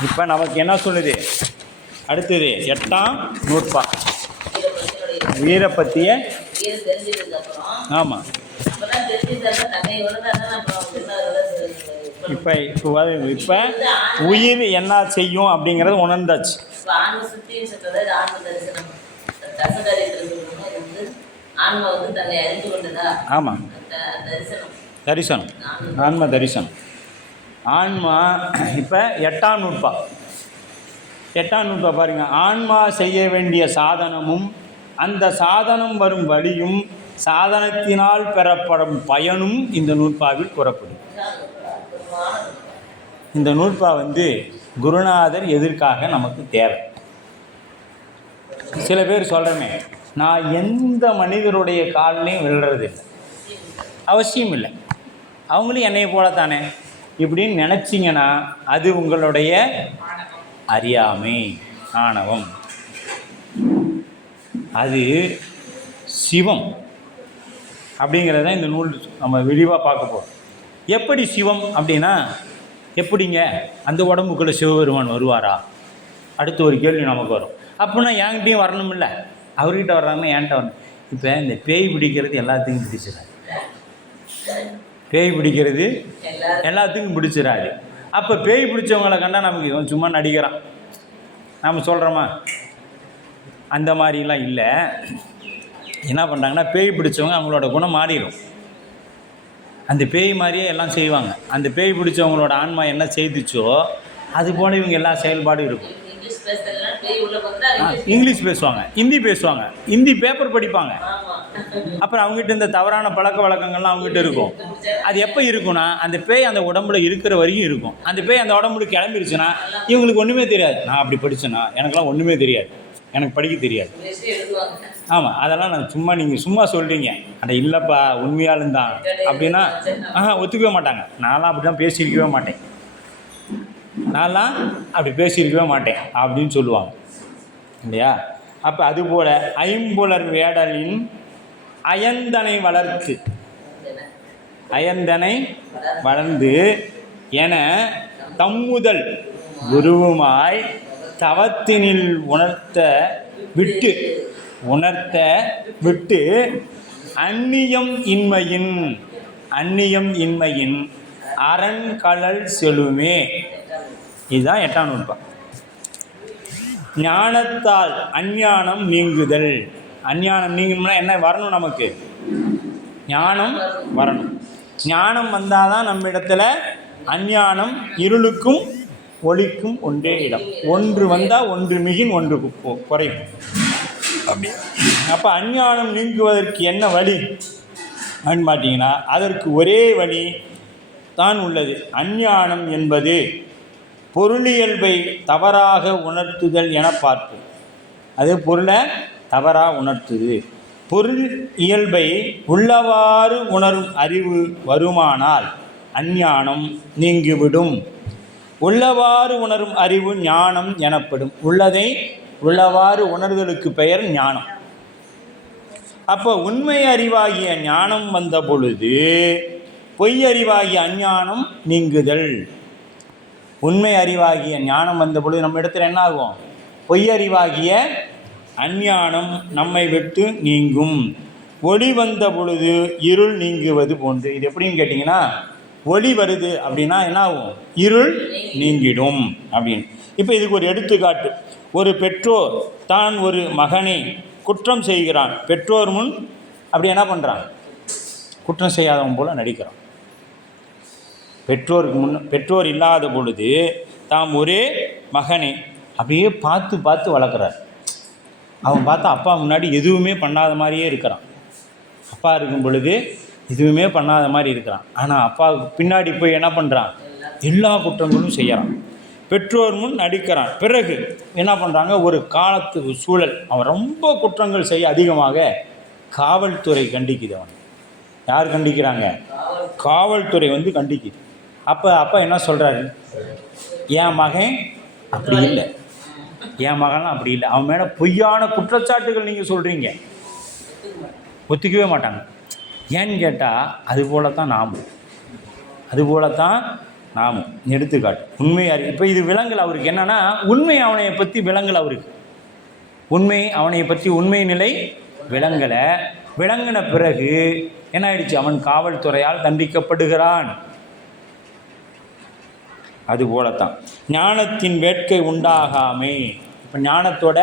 இப்போ நமக்கு என்ன சொல்லுது? அடுத்தது 8ஆம் நூற்பா உயிரை பற்றிய. ஆமாம், இப்போ உயிர் என்ன செய்யும் அப்படிங்கிறது உணர்ந்தாச்சு. ஆமாம், தரிசனம், ஆன்ம தரிசனம். ஆன்மா இப்போ 8ஆம் நூற்பா. 8ஆம் நூற்பா பாருங்கள். ஆன்மா செய்ய வேண்டிய சாதனமும் அந்த சாதனம் வரும் வழியும் சாதனத்தினால் பெறப்படும் பயனும் இந்த நூற்பாவில் கூறப்படும். இந்த நூற்பா குருநாதர் எதற்காக நமக்கு தேவை? சில பேர் சொல்கிறேனே, நான் எந்த மனிதருடைய காலிலையும் விழுறதில்லை, அவசியம் இல்லை, அவங்களும் என்னையை போலத்தானே இப்படின்னு நினச்சிங்கன்னா அது உங்களுடைய அறியாமை, ஆணவம். அது சிவம் அப்படிங்கிறத இந்த நூல் நம்ம விரிவாக பார்க்க போகிறோம். எப்படி சிவம் அப்படின்னா எப்படிங்க அந்த உடம்புக்குள்ளே சிவபெருமான் வருவாரா? அடுத்து ஒரு கேள்வி நமக்கு வரும். அப்படின்னா என்கிட்டையும் வரணும் இல்லை, அவர்கிட்ட வர்றாங்கன்னா என்கிட்ட வரணும். இப்போ இந்த பேய் பிடிக்கிறது எல்லாத்துக்கும் பிடிச்சிடாது, பேய் பிடிக்கிறது எல்லாத்துக்கும் பிடிச்சிடாது. அப்போ பேய் பிடிச்சவங்களை கண்டால் நமக்கு இவன் சும்மா நடிக்கிறான் நாம் சொல்கிறோமா? அந்த மாதிரிலாம் இல்லை. என்ன பண்ணுறாங்கன்னா, பேய் பிடிச்சவங்க அவங்களோட குணம் மாறிடும், அந்த பேய் மாதிரியே எல்லாம் செய்வாங்க. அந்த பேய் பிடிச்சவங்களோட ஆன்மா என்ன செய்துச்சோ அது போல் இவங்க எல்லா செயல்பாடும் இருக்கும். இங்கிலீஷ் பேசுவாங்க, ஹிந்தி பேசுவாங்க, ஹிந்தி பேப்பர் படிப்பாங்க. அப்புறம் அவங்ககிட்ட இந்த தவறான பழக்க வழக்கங்கள்லாம் அவங்ககிட்ட இருக்கும். அது எப்போ இருக்குன்னா அந்த பேய் அந்த உடம்புல இருக்கிற வரையும் இருக்கும். அந்த பேய் அந்த உடம்புல கிளம்பிருச்சுன்னா இவங்களுக்கு ஒன்றுமே தெரியாது. நான் அப்படி படித்தேன்னா எனக்கெல்லாம் ஒன்றுமே தெரியாது, எனக்கு படிக்க தெரியாது. ஆமாம், அதெல்லாம் நான் சும்மா, நீங்கள் சும்மா சொல்கிறீங்க, அட இல்லைப்பா உண்மையாலும் தான் அப்படின்னா ஒத்துக்கவே மாட்டாங்க. நான்லாம் அப்படி தான் பேசியிருக்கவே மாட்டேன், நான்லாம் அப்படி பேசியிருக்கவே மாட்டேன் அப்படின்னு சொல்லுவாங்க இல்லையா? அப்போ அதுபோல் ஐம்புலர் வேடலின் அயந்தனை வளர்த்து, அயந்தனை வளர்ந்து என தம்முதல் குருவுமாய் தவத்தினில் உணர்த்த விட்டு அந்நியம் இன்மையின் அரண்கழல் செலுமே. இதுதான் 8ஆம் நூற்பா. ஞானத்தால் அஞ்ஞானம் நீங்குதல். அஞ்ஞானம் நீங்கணும்னா என்ன வரணும்? நமக்கு ஞானம் வரணும். ஞானம் வந்தால் தான் நம்ம இடத்துல அஞ்ஞானம், இருளுக்கும் ஒளிக்கும் ஒன்றே இடம். ஒன்று வந்தால் ஒன்று மிகின் ஒன்று குறையும். அப்படி அப்போ அஞ்ஞானம் நீங்குவதற்கு என்ன வழி அப்படின்னு பார்த்தீங்கன்னா, அதற்கு ஒரே வழி தான் உள்ளது. அஞ்ஞானம் என்பது பொருளியல்பை தவறாக உணர்த்துதல் என பார்ப்போம். அது பொருளை தவறாக உணர்த்துது. பொருள் இயல்பை உள்ளவாறு உணரும் அறிவு வருமானால் அஞ்ஞானம் நீங்கிவிடும். உள்ளவாறு உணரும் அறிவு ஞானம் எனப்படும். உள்ளதை உள்ளவாறு உணர்தலுக்கு பெயர் ஞானம். அப்போ உண்மை அறிவாகிய ஞானம் வந்த பொழுது பொய் அறிவாகிய அஞ்ஞானம் நீங்குதல். உண்மை அறிவாகிய ஞானம் வந்த பொழுது நம்ம இடத்துல என்ன ஆகும்? பொய் அறிவாகிய அஞ்ஞானம் நம்மை விட்டு நீங்கும். ஒளி வந்த பொழுது இருள் நீங்குவது போன்று. இது எப்படின்னு கேட்டிங்கன்னா, ஒளி வருது அப்படின்னா என்ன ஆகும்? இருள் நீங்கிடும் அப்படின்னு. இப்போ இதுக்கு ஒரு எடுத்துக்காட்டு. ஒரு பெற்றோர் தான் ஒரு மகனை குற்றம் செய்கிறான். பெற்றோர் முன் அப்படி என்ன பண்ணுறான்? குற்றம் செய்யாதவன் போல் நடிக்கிறான். பெற்றோர் இல்லாத பொழுது தாம் ஒரே மகனை அப்படியே பார்த்து வளர்க்குறார். அவன் பார்த்தா அப்பா முன்னாடி எதுவுமே பண்ணாத மாதிரியே இருக்கிறான். அப்பா இருக்கும் பொழுது எதுவுமே பண்ணாத மாதிரி இருக்கிறான். ஆனால் அப்பாவுக்கு பின்னாடி போய் என்ன பண்ணுறான்? எல்லா குற்றங்களும் செய்கிறான். பெற்றோர் முன் நடிக்கிறான். பிறகு என்ன பண்ணுறாங்க? ஒரு காலத்து சூழல், அவன் ரொம்ப குற்றங்கள் செய்ய அதிகமாக காவல்துறை கண்டிக்குது. அவன் யார் கண்டிக்கிறாங்க? காவல்துறை வந்து கண்டிக்குது. அப்போ அப்பா என்ன சொல்கிறாரு, என் மகன் அப்படி இல்லை, என் மகன்லாம் அப்படி இல்லை, அவன் மேலே பொய்யான குற்றச்சாட்டுகள் நீங்கள் சொல்கிறீங்க, ஒத்துக்கவே மாட்டாங்க. ஏன்னு கேட்டால் அதுபோல தான் நாமும் எடுத்துக்காட்டு உண்மை இப்போ இது விலங்கல் அவருக்கு என்னன்னா, உண்மை அவனை பற்றி விலங்கல் அவருக்கு, அவனை பற்றி உண்மை நிலை விளங்கின பிறகு என்ன ஆயிடுச்சு, அவன் காவல்துறையால் தண்டிக்கப்படுகிறான். அதுபோலத்தான் ஞானத்தின் வேட்கை உண்டாகாமே. இப்போ ஞானத்தோட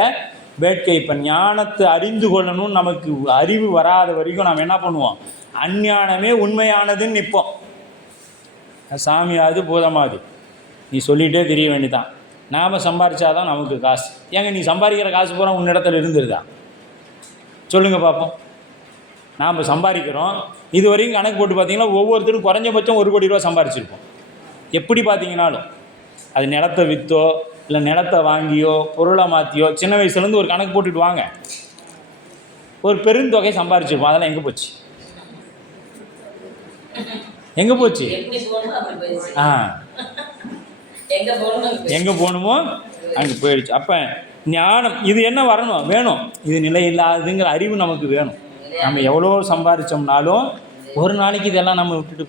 வேட்கை, இப்போ ஞானத்தை அறிந்து கொள்ளணும், நமக்கு அறிவு வராத வரைக்கும் நாம் என்ன பண்ணுவோம், அஞ்ஞானமே உண்மையானதுன்னு நிற்போம். சாமியாது பூதமாது நீ சொல்லிகிட்டே தெரிய வேண்டியதான், நாம் சம்பாதிச்சாதான் நமக்கு காசு. ஏங்க நீ சம்பாதிக்கிற காசு பூரா உன்னிடத்துல இருந்துருதா? சொல்லுங்கள் பார்ப்போம். நாம் சம்பாதிக்கிறோம், இது வரைக்கும் கணக்கு போட்டு பார்த்தீங்கன்னா ஒவ்வொருத்தரும் குறைஞ்சபட்சம் 1 கோடி ரூபா சம்பாரிச்சிருப்போம். எப்படி பார்த்தீங்கன்னாலும் அது நிலத்தை விற்றோ இல்லை நிலத்தை வாங்கியோ பொருளை மாற்றியோ, சின்ன வயசுலேருந்து ஒரு கணக்கு போட்டுட்டு வாங்க, ஒரு பெருந்தொகை சம்பாரிச்சிருப்போம். அதெல்லாம் எங்கே போச்சு? எங்கே போச்சு? எங்கே போகணுமோ அங்கே போயிடுச்சு. அப்போ ஞானம் இது என்ன வரணும், வேணும், இது நிலை இல்லாததுங்கிற அறிவு நமக்கு வேணும். நம்ம எவ்வளோ சம்பாதிச்சோம்னாலும் ஒரு நாளைக்கு இதெல்லாம் நம்ம விட்டு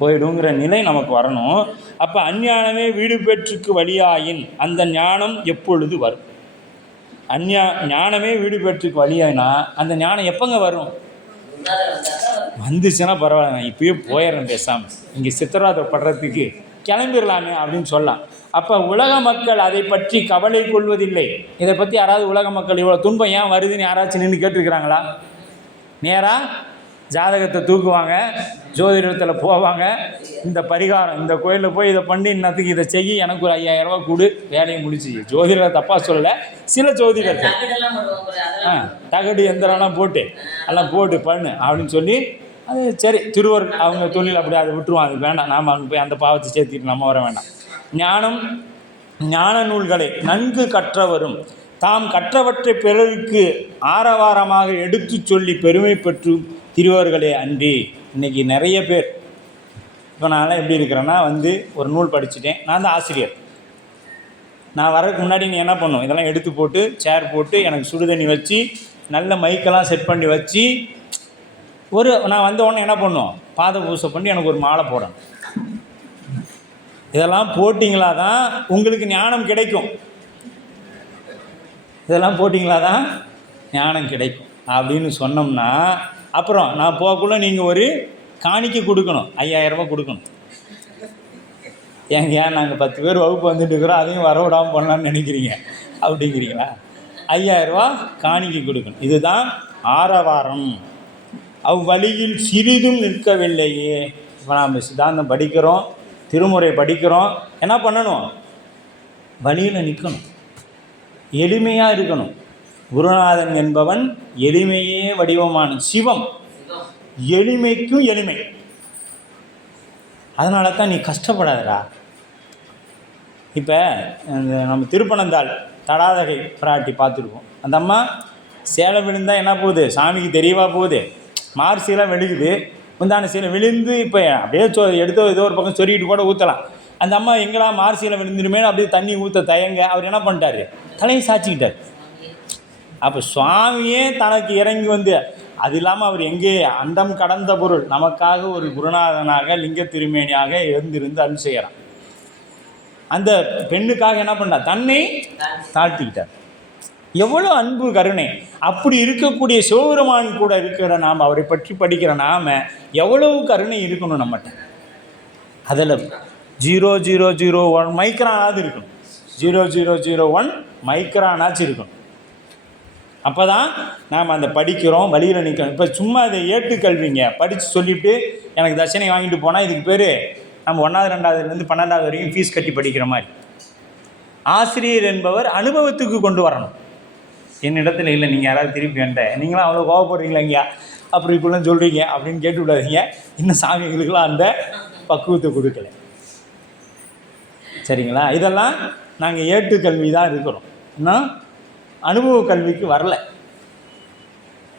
போயிடுங்கிற நிலை நமக்கு வரணும். அப்போ அஞ்ஞானமே வீடு பெற்றுக்கு வழியாயின் அந்த ஞானம் எப்பொழுது வரும்? ஞானமே வீடு பெற்றுக்கு வழியாயினா அந்த ஞானம் எப்போங்க வரும்? வந்துச்சுன்னா பரவாயில்ல, நான் இப்பயே போயிடுறேன், பேசாமல் இங்கே சித்திரவதைப்படுறதுக்கு கிளம்பிடலாமே அப்படின்னு சொல்லலாம். அப்போ உலக மக்கள் அதை பற்றி கவலை கொள்வதில்லை. இதை பற்றி யாராவது உலக மக்கள் இவ்வளோ துன்பம் ஏன் வருதுன்னு யாராச்சும் நின்று கேட்டுருக்குறாங்களா? நேராக ஜாதகத்தை தூக்குவாங்க, ஜோதிடத்தில் போவாங்க, இந்த பரிகாரம் இந்த கோயிலில் போய் இதை பண்ணி இன்னத்துக்கு இதை செய்ய, எனக்கு ஒரு 5000 ரூபா கொடு, வேலையை முடிச்சு. ஜோதிடர் தப்பாக சொல்லலை, சில ஜோதிடர்கள் தகடு எந்திரம்லாம் போட்டு எல்லாம் போட்டு பண்ணு அப்படின்னு சொல்லி, அது சரி, திருவர் அவங்க தொழில் அப்படி அதை விட்டுருவோம், அது வேண்டாம், நாம் அங்கே போய் அந்த பாவத்தை சேர்த்திட்டு நம்ம வர வேண்டாம். ஞான நூல்களை நன்கு கற்றவரும் தாம் கற்றவற்றை பிறருக்கு ஆரவாரமாக எடுத்து சொல்லி பெருமை பெற்று திருவர்களே அன்றி. இன்றைக்கி நிறைய பேர், இப்போ நான்லாம் எப்படி இருக்கிறேன்னா, ஒரு நூல் படிச்சுட்டேன், நான் தான் ஆசிரியர், நான் வரதுக்கு முன்னாடி நீ என்ன பண்ணும், இதெல்லாம் எடுத்து போட்டு சேர் போட்டு எனக்கு சுடுதண்ணி வச்சு நல்ல மைக்கெல்லாம் செட் பண்ணி வச்சு நான் வந்த உடனே என்ன பண்ணும், பாத பூசை பண்ணி எனக்கு ஒரு மாலை போடணும். இதெல்லாம் போட்டிங்களா தான் உங்களுக்கு ஞானம் கிடைக்கும், இதெல்லாம் போட்டிங்களா தான் ஞானம் கிடைக்கும் அப்படின்னு சொன்னோம்னா, அப்புறம் நான் போகக்குள்ளே நீங்கள் ஒரு காணிக்கை கொடுக்கணும், 5000 ரூபா கொடுக்கணும். ஏங்க நாங்கள் 10 பேர் வகுப்பு வந்துட்டு இருக்கிறோம், அதையும் வர விடாமல் பண்ணலான்னு நினைக்கிறீங்க அப்படிங்கிறீங்களா? 5000 ரூபா காணிக்கை கொடுக்கணும். இதுதான் ஆரவாரம். அவ்வழியில் சிறிதும் நிற்கவில்லையே. இப்போ நாம் சித்தாந்தம் படிக்கிறோம், திருமுறை படிக்கிறோம், என்ன பண்ணணும், வழியில் நிற்கணும், எளிமையாக இருக்கணும். குருநாதன் என்பவன் எளிமையே வடிவமான சிவம், எளிமைக்கும் எளிமை. அதனால தான் நீ கஷ்டப்படாதடா. இப்போ நம்ம திருப்பனந்தாள் தடாதகை பிராட்டி பார்த்துருக்கோம். அந்த அம்மா சேலை விழுந்தால் என்ன போகுது, சாமிக்கு தெரியவா போகுது, மார்சியெல்லாம் வெளுக்குது, முந்தான சீலை விழுந்து இப்போ அப்படியே எடுத்து ஏதோ ஒரு பக்கம் சொருகிட்டு கூட ஊற்றலாம். அந்த அம்மா எங்கடா மார்சியில் விழுந்துருமே அப்படியே தண்ணி ஊற்ற தயங்க அவர் என்ன பண்ணிட்டார், தலையை சாய்ச்சிக்கிட்டார். அப்போ சுவாமியே தனக்கு இறங்கி அது இல்லாமல் அவர் எங்கே அண்டம் கடந்த பொருள் நமக்காக ஒரு குருநாதனாக லிங்க திருமேனியாக இருந்திருந்து அருள் செய்கிறான். அந்த பெண்ணுக்காக என்ன பண்ணார், தன்னை தாழ்த்திக்கிட்டார். எவ்வளோ அன்பு கருணை. அப்படி இருக்கக்கூடிய சிவபெருமான் கூட இருக்கிற நாம், அவரை பற்றி படிக்கிற நாம் எவ்வளவு கருணை இருக்கணும் நம்மகிட்ட. அதில் 0.001 மைக்ரானாவது இருக்கணும், 0.001 மைக்ரானாச்சும் இருக்கணும். அப்போ தான் நாம் அந்த படிக்கிறோம், வழியில் நிற்கணும். இப்போ சும்மா இதை ஏட்டுக்கல்விங்க படித்து சொல்லிவிட்டு எனக்கு தட்சணை வாங்கிட்டு போனால் இதுக்கு பேர் நம்ம 1வது 2வதுலேருந்து 12வது வரைக்கும் ஃபீஸ் கட்டி படிக்கிற மாதிரி. ஆசிரியர் என்பவர் அனுபவத்துக்கு கொண்டு வரணும். என்னிடத்துல இல்லை, நீங்கள் யாராவது திருப்பி வேண்டேன், நீங்களாம் அவ்வளோ கோவப்படுறீங்களா ஐயா அப்படி இப்படிலாம் சொல்கிறீங்க அப்படின்னு கேட்டு விடாதீங்க. இன்னும் சாமிகளுக்கெல்லாம் அந்த பக்குவத்தை கொடுக்கல, சரிங்களா? இதெல்லாம் நாங்கள் ஏட்டு கல்வி தான் இருக்கிறோம், இன்னும் அனுபவ கல்விக்கு வரல.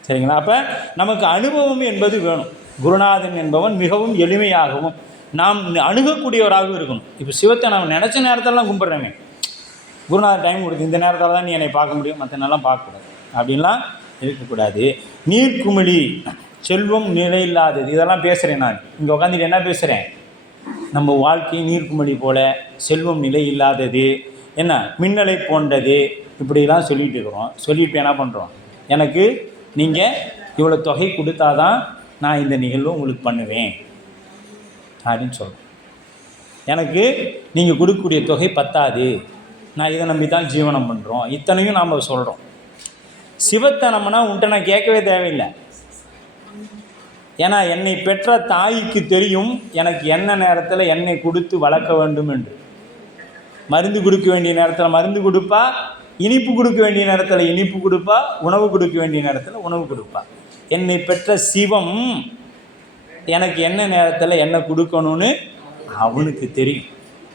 சரிங்களா? அப்போ நமக்கு அனுபவம் என்பது வேணும். குருநாதன் என்பவன் மிகவும் எளிமையாகவும் நாம் அணுகக்கூடியவராகவும் இருக்கணும். இப்போ சிவத்தை நம்ம நினச்ச நேரத்திலலாம் கும்பிட்றேங்க. குருநாதர் டைம் கொடுத்து இந்த நேரத்தில் தான் நீ என்னை பார்க்க முடியும், மற்ற நேரம்லாம் பார்க்கக்கூடாது அப்படின்லாம் இருக்கக்கூடாது. நீர்க்குமிழி, செல்வம் நிலையில்லாதது, இதெல்லாம் பேசுகிறேன். நான் இங்கே உட்காந்துட்டு என்ன பேசுகிறேன்? நம்ம வாழ்க்கை நீர்க்குமிழி போல், செல்வம் நிலை இல்லாதது, என்ன மின்னலை போன்றது, இப்படிலாம் சொல்லிகிட்டு இருக்கிறோம். சொல்லிட்டு என்ன பண்ணுறோம்? எனக்கு நீங்கள் இவ்வளோ தொகை கொடுத்தா தான் நான் இந்த நிகழ்வு உங்களுக்கு பண்ணுவேன் அப்படின்னு சொல்கிறோம். எனக்கு நீங்கள் கொடுக்கக்கூடிய தொகை பத்தாது, நான் இதை நம்பி தான் ஜீவனம் பண்ணுறோம். இத்தனையும் நாம் சொல்கிறோம். சிவத்தை நம்மனா உன்ட்ட நான் கேட்கவே தேவையில்லை. ஏன்னா என்னை பெற்ற தாய்க்கு தெரியும் எனக்கு என்ன நேரத்தில் என்னை கொடுத்து வளர்க்க வேண்டும் என்று. மருந்து கொடுக்க வேண்டிய நேரத்தில் மருந்து கொடுப்பா, இனிப்பு கொடுக்க வேண்டிய நேரத்தில் இனிப்பு கொடுப்பா, உணவு கொடுக்க வேண்டிய நேரத்தில் உணவு கொடுப்பா. என்னை பெற்ற சிவம் எனக்கு என்ன நேரத்தில் என்ன கொடுக்கணும்னு அவனுக்கு தெரியும்.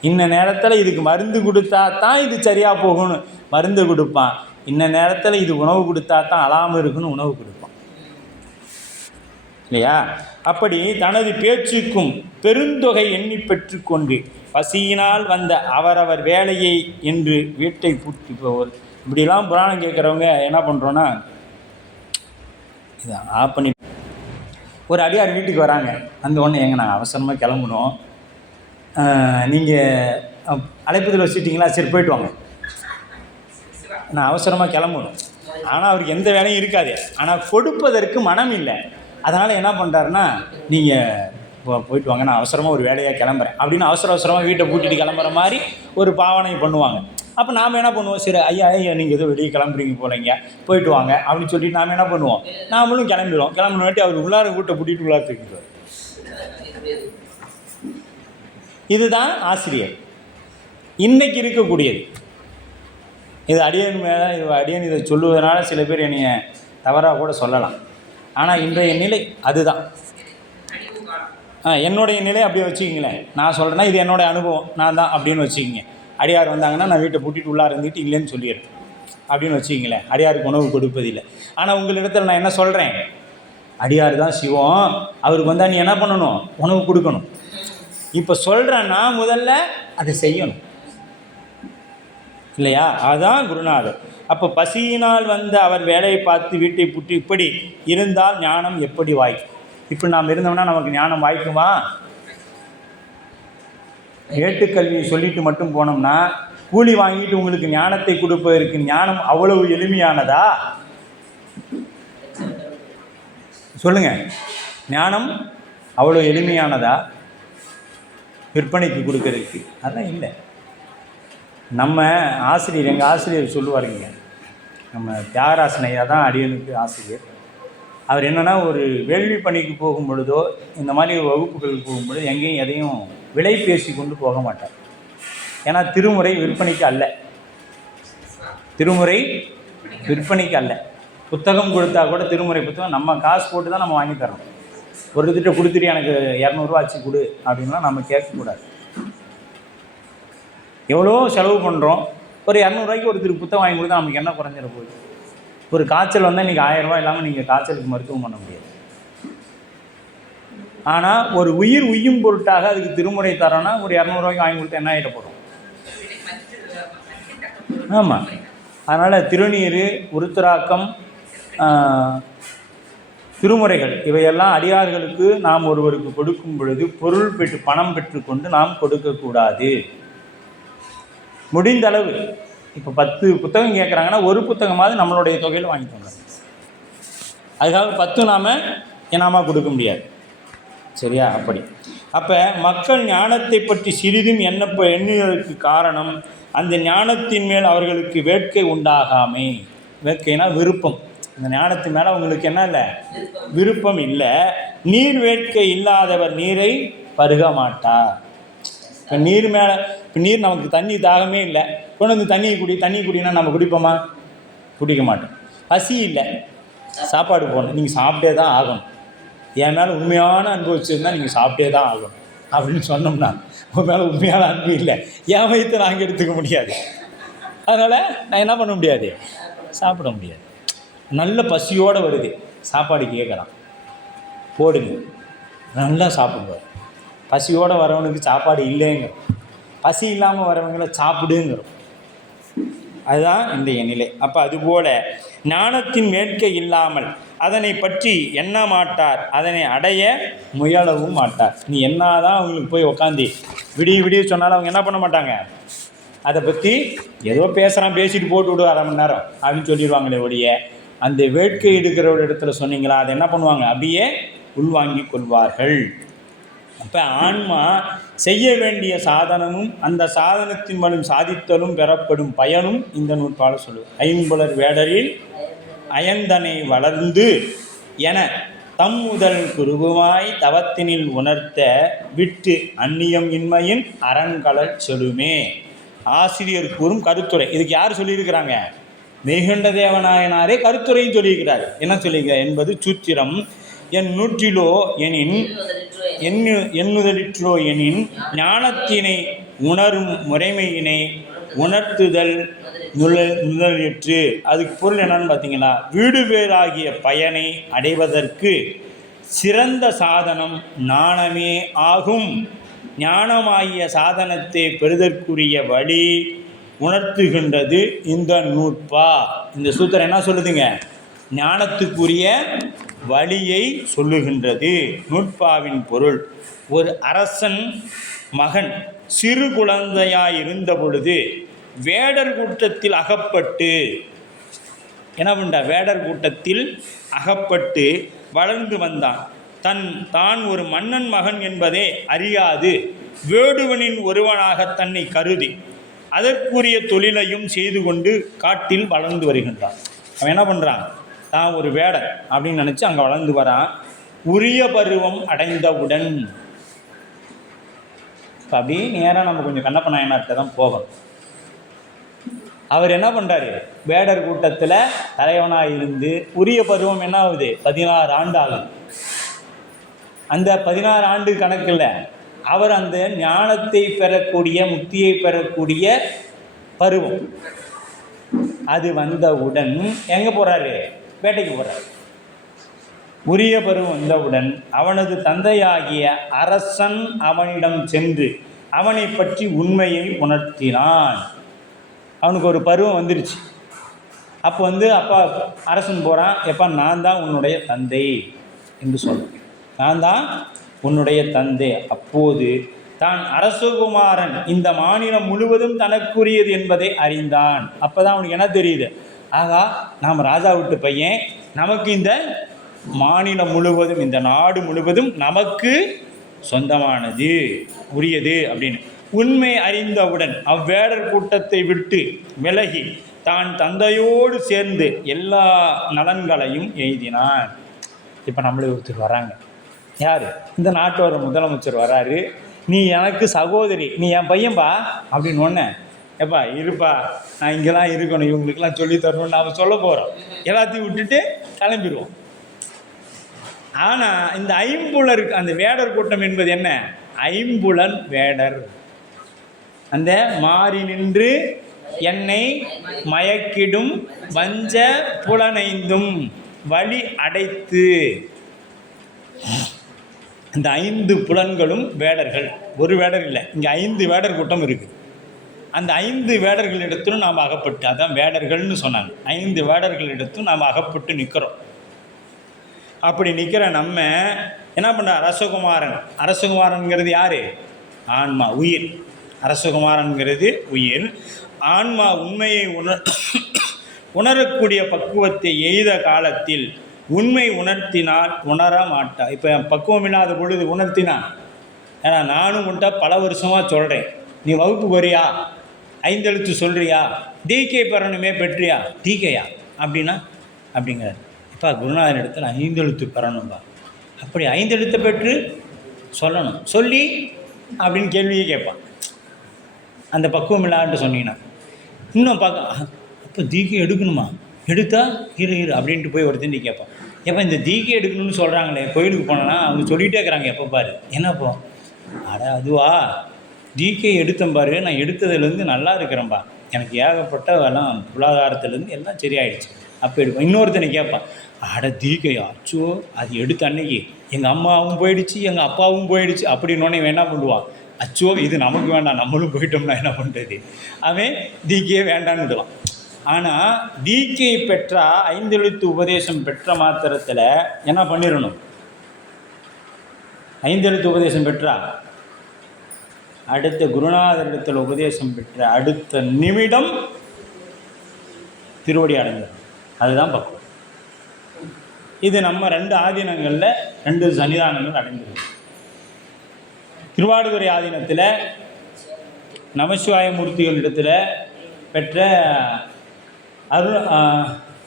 இந்த நேரத்தில் இதுக்கு மருந்து கொடுத்தா தான் இது சரியாக போகணும், மருந்து கொடுப்பான். இந்த நேரத்தில் இது உணவு கொடுத்தா தான் அழாமல் இருக்குன்னு உணவு கொடுப்பான் இல்லையா? அப்படி தனது பேச்சுக்கும் பெருந்தொகை எண்ணி பெற்று கொண்டு பசியினால் வந்த அவரவர் வேலையை என்று வீட்டை பூட்டி போவர். இப்படிலாம் புராணம் கேட்குறவங்க என்ன பண்ணுறோன்னா, இதை ஆஃப் பண்ணி ஒரு அடியார் வீட்டுக்கு வராங்க. அந்த ஒன்று எங்கே நாங்கள் அவசரமாக கிளம்பணும், நீங்கள் அழைப்புதல் வச்சுட்டிங்களா, சரி போய்ட்டு வாங்க, நான் அவசரமாக கிளம்பணும். ஆனால் அவருக்கு எந்த வேலையும் இருக்காது, ஆனால் கொடுப்பதற்கு மனம் இல்லை. அதனால் என்ன பண்ணுறாருன்னா, நீங்கள் போய்ட்டு வாங்க, நான் அவசரமாக ஒரு வேலையாக கிளம்புறேன் அப்படின்னு அவசரமாக வீட்டை பூட்டிட்டு கிளம்புற மாதிரி ஒரு பாவனை பண்ணுவாங்க. அப்போ நாம் என்ன பண்ணுவோம்? சரி ஐயா நீங்கள் ஏதோ வெளியே கிளம்புறீங்க போலங்க, போயிட்டு வாங்க அப்படின்னு சொல்லிட்டு நாம் என்ன பண்ணுவோம்? நாமளும் கிளம்பிடுவோம். கிளம்பினாட்டி அவர் உள்ளார வீட்டை பூட்டிட்டு உள்ளார தூக்கிடுவார். இதுதான் ஆசிரியர் இன்னைக்கு இருக்கக்கூடியது. இது அடியன் மேலே அடியன் இதை சொல்லுவதனால சில பேர் என்னைய தவறாக கூட சொல்லலாம். ஆனால் இன்றைய நிலை அதுதான். என்னுடைய நிலை அப்படியே வச்சுக்கிங்களேன். நான் சொல்கிறேன்னா இது என்னோடய அனுபவம், நான் தான் அப்படின்னு வச்சுக்கிங்க. அடியார் வந்தாங்கன்னா நான் வீட்டை பூட்டிட்டு உள்ளார இருந்துட்டு இல்லைன்னு சொல்லிடுறேன் அப்படின்னு வச்சுக்கிங்களேன். அடியாருக்கு உணவு கொடுப்பதில்லை. ஆனால் உங்களிடத்தில் நான் என்ன சொல்கிறேன்? அடியார் தான் சிவம், அவருக்கு வந்தால் நீ என்ன பண்ணணும்? உணவு கொடுக்கணும். இப்போ சொல்கிறேன்னா முதல்ல அதை செய்யணும் இல்லையா? அதுதான் குருநாதர். அப்போ பசியினால் வந்த அவர் வேலையை பார்த்து வீட்டை புட்டி இப்படி இருந்தால் ஞானம் எப்படி வாய்க்கும்? இப்போ நாம் இருந்தோம்னா நமக்கு ஞானம் வாய்க்குமா? ஏட்டுக்கல்வியை சொல்லிட்டு மட்டும் போனோம்னா, கூலி வாங்கிட்டு உங்களுக்கு ஞானத்தை கொடுப்பதற்கு ஞானம் அவ்வளவு எளிமையானதா? சொல்லுங்க, ஞானம் அவ்வளோ எளிமையானதா விற்பனைக்கு கொடுக்கறதுக்கு? அதான் இல்லை. நம்ம ஆசிரியர், எங்கள் ஆசிரியர் சொல்லுவாருங்க, நம்ம தியாகராசனையா தான் அடியனுக்கு ஆசிரியர். அவர் என்னென்னா, ஒரு வேள்வி பணிக்கு போகும் பொழுதோ இந்த மாதிரி வகுப்புகளுக்கு போகும்பொழுது எங்கேயும் எதையும் விலை பேசி கொண்டு போக மாட்டார். ஏன்னா திருமுறை விற்பனைக்கு அல்ல, திருமுறை விற்பனைக்கு அல்ல. புத்தகம் கொடுத்தா கூட திருமுறை புத்தகம் நம்ம காசு போட்டு தான் நம்ம வாங்கி தரோம். ஒரு கிட்ட கொடுத்துட்டு எனக்கு 200 ஆச்சு கொடு அப்படின்லாம் நம்ம கேட்கக்கூடாது. எவ்வளோ செலவு பண்ணுறோம், ஒரு 200 ஒருத்தர் புத்தகம் வாங்கி கொடுத்தா நமக்கு என்ன குறைஞ்சிட போகுது? ஒரு காய்ச்சல் வந்தால் இன்றைக்கி 1000 இல்லாமல் நீங்கள் காய்ச்சலுக்கு மருத்துவம் பண்ண முடியாது. ஆனால் ஒரு உயிர் உய்யும் பொருட்டாக அதுக்கு திருமுறை தரோன்னா ஒரு 200 வாங்கி கொடுத்தா என்ன ஆகிட்ட போகிறோம்? ஆமாம். அதனால் திருநீர், உருத்திராக்கம், திருமுறைகள் இவையெல்லாம் அடியார்களுக்கு நாம் ஒருவருக்கு கொடுக்கும் பொழுது பொருள் பெற்று பணம் பெற்றுக்கொண்டு நாம் கொடுக்கக்கூடாது. முடிந்த அளவு இப்போ 10 புத்தகம் கேட்குறாங்கன்னா ஒரு புத்தகமாவது நம்மளுடைய தொகையில் வாங்கிக்கோங்க. அதுக்காக 10 நாம் இனாமாக கொடுக்க முடியாது. சரியா? அப்படி அப்போ மக்கள் ஞானத்தை பற்றி சிறிதும் எண்ணுவதற்கு காரணம் அந்த ஞானத்தின் மேல் அவர்களுக்கு வேட்கை உண்டாகாமை. வேட்கைனா விருப்பம். அந்த ஞானத்தின் மேலே அவங்களுக்கு என்ன இல்லை? விருப்பம் இல்லை. நீர் வேட்கை இல்லாதவர் நீரை பருக மாட்டார். இப்போ நீர் மேலே, இப்போ நீர் நமக்கு தண்ணி தாகமே இல்லை, கொண்டு வந்து தண்ணி குடினா நம்ம குடிப்போமா? குடிக்க மாட்டோம். பசி இல்லை, சாப்பாடு போடணும், நீங்கள் சாப்பிட்டே தான் ஆகணும். என் மேலே உண்மையான அன்பு வச்சுருந்தால் நீங்கள் சாப்பிட்டே தான் ஆகணும் அப்படின்னு சொன்னோம்னா உன் மேலே உண்மையான அன்பு இல்லை, என் வயிற்று நாங்கள் எடுத்துக்க முடியாது. அதனால் நான் என்ன பண்ண முடியாது? சாப்பிட முடியாது. நல்ல பசியோடு வருது, சாப்பாடு கேட்குறான், போடுங்க, நல்லா சாப்பிடுவார். பசியோடு வரவனுக்கு சாப்பாடு இல்லைங்கிறோம், பசி இல்லாமல் வரவங்களை சாப்பிடுங்கிறோம். அதுதான் இன்றைய நிலை. அப்போ அதுபோல் ஞானத்தின் வேட்கை இல்லாமல் அதனை பற்றி எண்ண மாட்டார், அதனை அடைய முயலவும் மாட்டார். நீ என்ன தான் அவங்களுக்கு போய் உக்காந்து விடிய சொன்னாலும் அவங்க என்ன பண்ண மாட்டாங்க, அதை பற்றி ஏதோ பேசுகிறான், பேசிட்டு போட்டு விடு 1/2 மணி நேரம் அப்படின்னு சொல்லிடுவாங்களே ஒழிய, அந்த வேட்கை எடுக்கிற ஒரு இடத்துல சொன்னீங்களா அதை என்ன பண்ணுவாங்க, அப்படியே உள்வாங்கி கொள்வார்கள். அப்போ ஆன்மா செய்ய வேண்டிய சாதனமும் அந்த சாதனத்தின் மூலம் சாதித்தலும் பெறப்படும் பயனும் இந்த நூற்பால் சொல்லுவது. ஐம்புலர் வேடரில் அயந்தனை வளர்ந்து என தம் முதல் குருவுமாய் தவத்தினில் உணர்த்த விட்டு அந்நியம் இன்மையின் அரண்களல் செலுமே. ஆசிரியர் கூறும் கருத்துரை. இதுக்கு யார் சொல்லியிருக்கிறாங்க, மெய்கண்ட தேவநாயனாரே கருத்துரையும் சொல்லியிருக்கிறார். என்ன சொல்லியிருக்கிறார் என்பது சூத்திரம். என் நூற்றிலோ எனின் எண்ணுதலிற்றோ எனின் ஞானத்தினை உணரும் முறைமையினை உணர்த்துதல் நுதலிற்று. அதுக்கு பொருள் என்னன்னு பார்த்தீங்கன்னா, வீடு பேராகிய பயனை அடைவதற்கு சிறந்த சாதனம் ஞானமே ஆகும். ஞானமாகிய சாதனத்தை பெறுதற்குரிய வழி உணர்த்துகின்றது இந்த நூற்பா. இந்த சூத்திரம் என்ன சொல்லுதுங்க, ஞானத்துக்குரிய வழியை சொல்லுகின்றது. நூற்பாவின் பொருள், ஒரு அரசன் மகன் சிறு குழந்தையாயிருந்த பொழுது வேடர் கூட்டத்தில் அகப்பட்டு என்ன பண்ண, வேடர் கூட்டத்தில் அகப்பட்டு வளர்ந்து வந்தான். தான் ஒரு மன்னன் மகன் என்பதை அறியாது வேடுவனின் ஒருவனாக தன்னை கருதி அதற்குரிய தொழிலையும் செய்து கொண்டு காட்டில் வளர்ந்து வருகின்றான். அவன் என்ன பண்ணுறான், தான் ஒரு வேடன் அப்படின்னு நினச்சி அங்கே வளர்ந்து வரான். உரிய பருவம் அடைந்தவுடன் அப்படி நேராக நம்ம கொஞ்சம் கண்ணப்ப நாயனார்கிட்ட தான் போகணும். அவர் என்ன பண்ணுறாரு, வேடர் கூட்டத்தில் தலைவனாக இருந்து உரிய பருவம் என்ன ஆகுது, 16 ஆண்டு ஆகுது. அந்த 16 ஆண்டு கணக்கில் அவர் அந்த ஞானத்தை பெறக்கூடிய முக்தியை பெறக்கூடிய பருவம் அது வந்தவுடன் எங்கே போகிறாரு, வேட்டைக்கு போகிறார். உரிய பருவம் வந்தவுடன் அவனது தந்தையாகிய அரசன் அவனிடம் சென்று அவனை பற்றி உண்மையை உணர்த்தினான். அவனுக்கு ஒரு பருவம் வந்துருச்சு. அப்போ அப்பா அரசன் போகிறான், எப்பா நான் தான் உன்னுடைய தந்தை என்று சொல்கிறான், நான் தான் உன்னுடைய தந்தை. அப்போது தான் அரசகுமாரன் இந்த மாநிலம் முழுவதும் தனக்குரியது என்பதை அறிந்தான். அப்போ தான் அவனுக்கு என்ன தெரியுது, ஆகா நாம் ராஜா விட்டு பையன், நமக்கு இந்த மாநிலம் முழுவதும் இந்த நாடு முழுவதும் நமக்கு சொந்தமானது உரியது அப்படின்னு உண்மை அறிந்தவுடன் அவ்வேடர் கூட்டத்தை விட்டு விலகி தான் தந்தையோடு சேர்ந்து எல்லா நலன்களையும் எய்தினான். இப்போ நம்மளே ஒருத்தர் வராங்க, யார், இந்த நாட்டோட முதலமைச்சர் வராரு, நீ எனக்கு சகோதரி, நீ என் பையன்பா அப்படின்னு ஒன்று, எப்பா இருப்பா நான் இங்கெல்லாம் இருக்கணும், இவங்களுக்கெல்லாம் சொல்லி தரணும்னு நாம் சொல்ல போகிறோம். எல்லாத்தையும் விட்டுட்டு கிளம்பிடுவோம். ஆனால் இந்த ஐம்புலர் அந்த வேடர் கூட்டம் என்பது என்ன, ஐம்புலன் வேடர். அந்த மாறி நின்று என்னை மயக்கிடும் வஞ்ச புலனைந்தும் வழி அடைத்து, இந்த 5 புலன்களும் வேடர்கள். ஒரு வேடர் இல்லை, இங்கே 5 வேடர் கூட்டம் இருக்குது. அந்த 5 வேடர்களிடத்திலும் நாம் அகப்பட்டு, அதான் வேடர்கள்னு சொன்னாங்க, 5 வேடர்களிடத்தும் நாம் அகப்பட்டு நிற்கிறோம். அப்படி நிற்கிற நம்ம என்ன பண்ணுற, அரசகுமாரன். அரசகுமாரன்கிறது யார், ஆன்மா, உயிர். அரசகுமாரன்கிறது உயிர். ஆன்மா உண்மையை உணரக்கூடிய பக்குவத்தை எய்த காலத்தில் உண்மை உணர்த்தினால் உணர மாட்டா. இப்போ பக்குவம் இல்லாத பொழுது உணர்த்தினான். ஏன்னா நானும் உன்ட்ட பல வருஷமாக சொல்கிறேன், நீ வகுப்பு வரியா, 5 எழுத்து சொல்கிறியா, தீக்கை பெறணுமே பெற்றியா, தீக்கையா அப்படின்னா அப்படிங்கிறார். இப்போ குருநாதன் இடத்துல 5 எழுத்து பெறணும்பா, அப்படி 5 எழுத்தை பெற்று சொல்லணும், சொல்லி அப்படின்னு கேள்வியே கேட்பான். அந்த பக்குவம் இல்லான்ட்டு சொன்னீங்கன்னா இன்னும் பார்க்க, அப்போ தீக்கை எடுக்கணுமா, எடுத்தா இரு அப்படின்ட்டு போய் ஒருத்தண்டி கேட்பான். எப்போ இந்த தீக்கை எடுக்கணும்னு சொல்கிறாங்களே, கோயிலுக்கு போனோன்னா அவங்க சொல்லிகிட்டே இருக்கிறாங்க, எப்போ பாரு என்னப்போ, அட அதுவா தீக்கை எடுத்தேன் பாரு, நான் எடுத்ததுலேருந்து நல்லா இருக்கிறேன்பா, எனக்கு ஏகப்பட்ட எல்லாம் பொருளாதாரத்துலேருந்து எல்லாம் சரியாயிடுச்சு அப்போ எடுப்போம். இன்னொருத்தனை கேட்பான், அட தீக்கையா அச்சோ அது எடுத்த அன்னைக்கு எங்கள் அம்மாவும் போயிடுச்சு எங்கள் அப்பாவும் போயிடுச்சு அப்படின்னோடனே இவன் என்ன பண்ணுவான், அச்சோ இது நமக்கு வேண்டாம் நம்மளும் போயிட்டோம்னா என்ன பண்ணுறது, அவன் தீக்கையே வேண்டான்னுடுவான். ஆனால் தீக்கை பெற்றா 5 எழுத்து உபதேசம் பெற்ற மாத்திரத்தில் என்ன பண்ணிடணும், 5 எழுத்து உபதேசம் பெற்றா அடுத்த குருநாதரிடத்தில் உபதேசம் பெற்ற அடுத்த நிமிடம் திருவடி அடைஞ்சிடும். அதுதான் பக்குவம். இது நம்ம 2 ஆதீனங்களில் 2 சன்னிதானங்கள் அடைஞ்சிடும். திருவாடுதுறை ஆதீனத்தில் நமசிவாய மூர்த்திகளிடத்தில் பெற்ற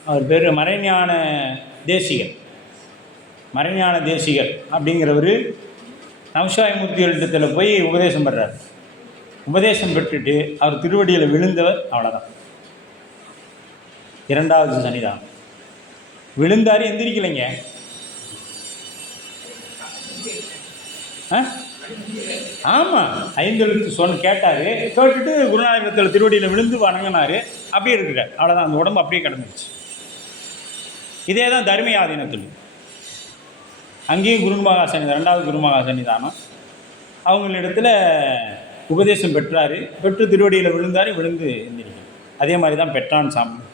அவர் பேர் மறைஞான தேசிகர். மறைஞான தேசிகர் அப்படிங்கிறவர் நமசிவாய மூர்த்திகளிடத்தில் போய் உபதேசம் பெறார். உபதேசம் பெற்றுட்டு அவர் திருவடியில் விழுந்தவர், அவ்வளோதான். 2வது சன்னிதானம் விழுந்தாரு, எந்திரிக்கலைங்க. ஆமாம், 5 எழுத்து கேட்டார், கேட்டுட்டு குருநாதரிடத்தில் திருவடியில் விழுந்து வணங்கினார், அப்படியே இருக்கிறார், அவ்வளோதான். அந்த உடம்பு அப்படியே கிடந்துருச்சு. இதே தான் தர்மி ஆதீனத்தில், அங்கேயும் குருமகா சன்னிதானம் 2வது குருமகா சன்னிதானம். அவங்களிடத்தில் உபதேசம் பெற்றார், பெற்று திருவடியில் விழுந்தார், விழுந்து எந்திரிக்கும். அதே மாதிரி தான் பெற்றான் சாமன்.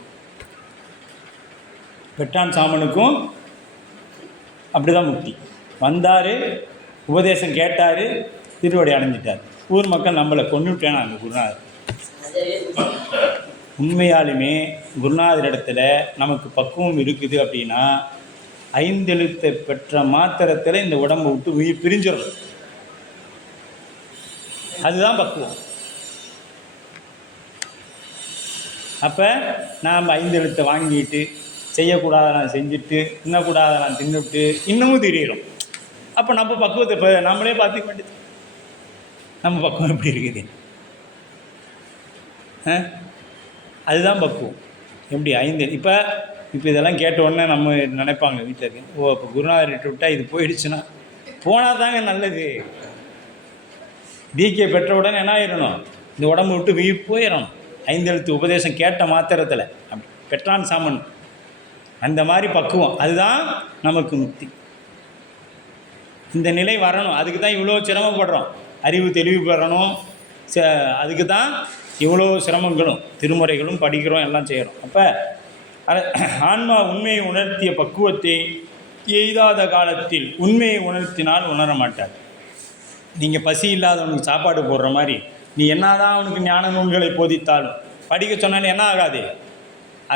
பெற்றான் சாமனுக்கும் அப்படி தான் முக்தி. வந்தார், உபதேசம் கேட்டார், திருவடி அடைஞ்சிட்டார். ஊர் மக்கள் நம்மளை கொண்டுட்டேன் நாங்கள் குருநாதர். உண்மையாலுமே குருநாதரிடத்தில் நமக்கு பக்குவம் இருக்குது அப்படின்னா 5 எழுத்தை பெற்ற மாத்திரத்தில் இந்த உடம்பை விட்டு உயிர் பிரிஞ்சிடும். அதுதான் பக்குவம். அப்போ நாம் 5 எழுத்தை வாங்கிட்டு செய்யக்கூடாத நான் செஞ்சுட்டு தின்னக்கூடாத நான் தின்னுட்டு இன்னமும் தெரியிறோம். அப்போ நம்ம பக்குவத்தை இப்போ நம்மளே பார்த்துக்க வேண்டியது, நம்ம பக்குவம் எப்படி இருக்குது. அதுதான் பக்குவம். எப்படி 5 இப்போ இதெல்லாம் கேட்ட உடனே நம்ம நினைப்பாங்க வீட்டில் இருக்கு, ஓ இப்போ குருநாதர்கிட்ட விட்டால் இது போயிடுச்சுன்னா போனால் தாங்க நல்லது. தீக்கை பெற்ற உடனே என்ன ஆயிடணும், இந்த உடம்பு விட்டு உயிர் போயிடணும். 5 எழுத்து உபதேசம் கேட்ட மாத்திரத்தில் அப்படி பெற்றான் சாமன். அந்த மாதிரி பக்குவம், அதுதான் நமக்கு முக்தி. இந்த நிலை வரணும். அதுக்கு தான் இவ்வளோ சிரமப்படுறோம். அறிவு தெளிவு பெறணும். அதுக்கு தான் இவ்வளோ சிரமங்களும் திருமுறைகளும் படிக்கிறோம், எல்லாம் செய்கிறோம். அப்போ ஆன்மா உண்மையை உணர்த்திய பக்குவத்தை எய்தாத காலத்தில் உண்மையை உணர்த்தினால் உணர மாட்டார். நீங்கள் பசி இல்லாதவனுக்கு சாப்பாடு போடுற மாதிரி நீ என்னதான் அவனுக்கு ஞான நூல்களை போதித்தாலும் படிக்க சொன்னாலும் என்ன ஆகாது,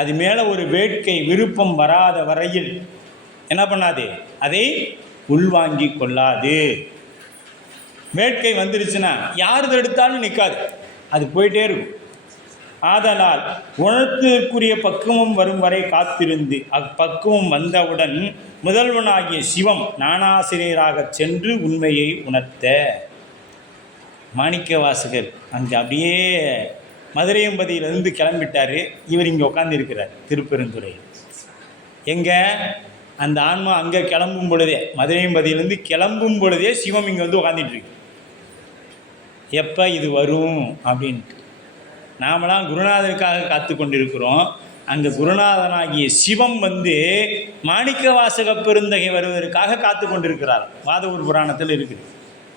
அது மேலே ஒரு வேட்கை விருப்பம் வராத வரையில் என்ன பண்ணாது, அதை உள்வாங்கி கொள்ளாது. வேட்கை வந்துருச்சுன்னா யார் எடுத்தாலும் நிற்காது, அது போயிட்டே இருக்கும். ஆதலால் உணர்த்துக்குரிய பக்குவம் வரும் வரை காத்திருந்து அப்பக்குவம் வந்தவுடன் முதல்வனாகிய சிவம் ஞானாசிரியராக சென்று உண்மையை உணர்த்த. மாணிக்க வாசகர் அங்கே அப்படியே மதுரையம்பதியிலிருந்து கிளம்பிட்டார். இவர் இங்கே உட்காந்துருக்கிறார் திருப்பெருந்துறையில். எங்கே அந்த ஆன்மா அங்கே கிளம்பும் பொழுதே, மதுரையம்பதியிலேருந்து கிளம்பும் பொழுதே சிவம் இங்கே வந்து உட்காந்துட்டுருக்கு. எப்போ இது வரும் அப்படின்ட்டு நாமெல்லாம் குருநாதருக்காக காத்து கொண்டிருக்கிறோம். அங்கே குருநாதனாகிய சிவம் வந்து மாணிக்க வாசக பெருந்தகை வருவதற்காக காத்து கொண்டிருக்கிறார். வாதவூர் புராணத்தில் இருக்குது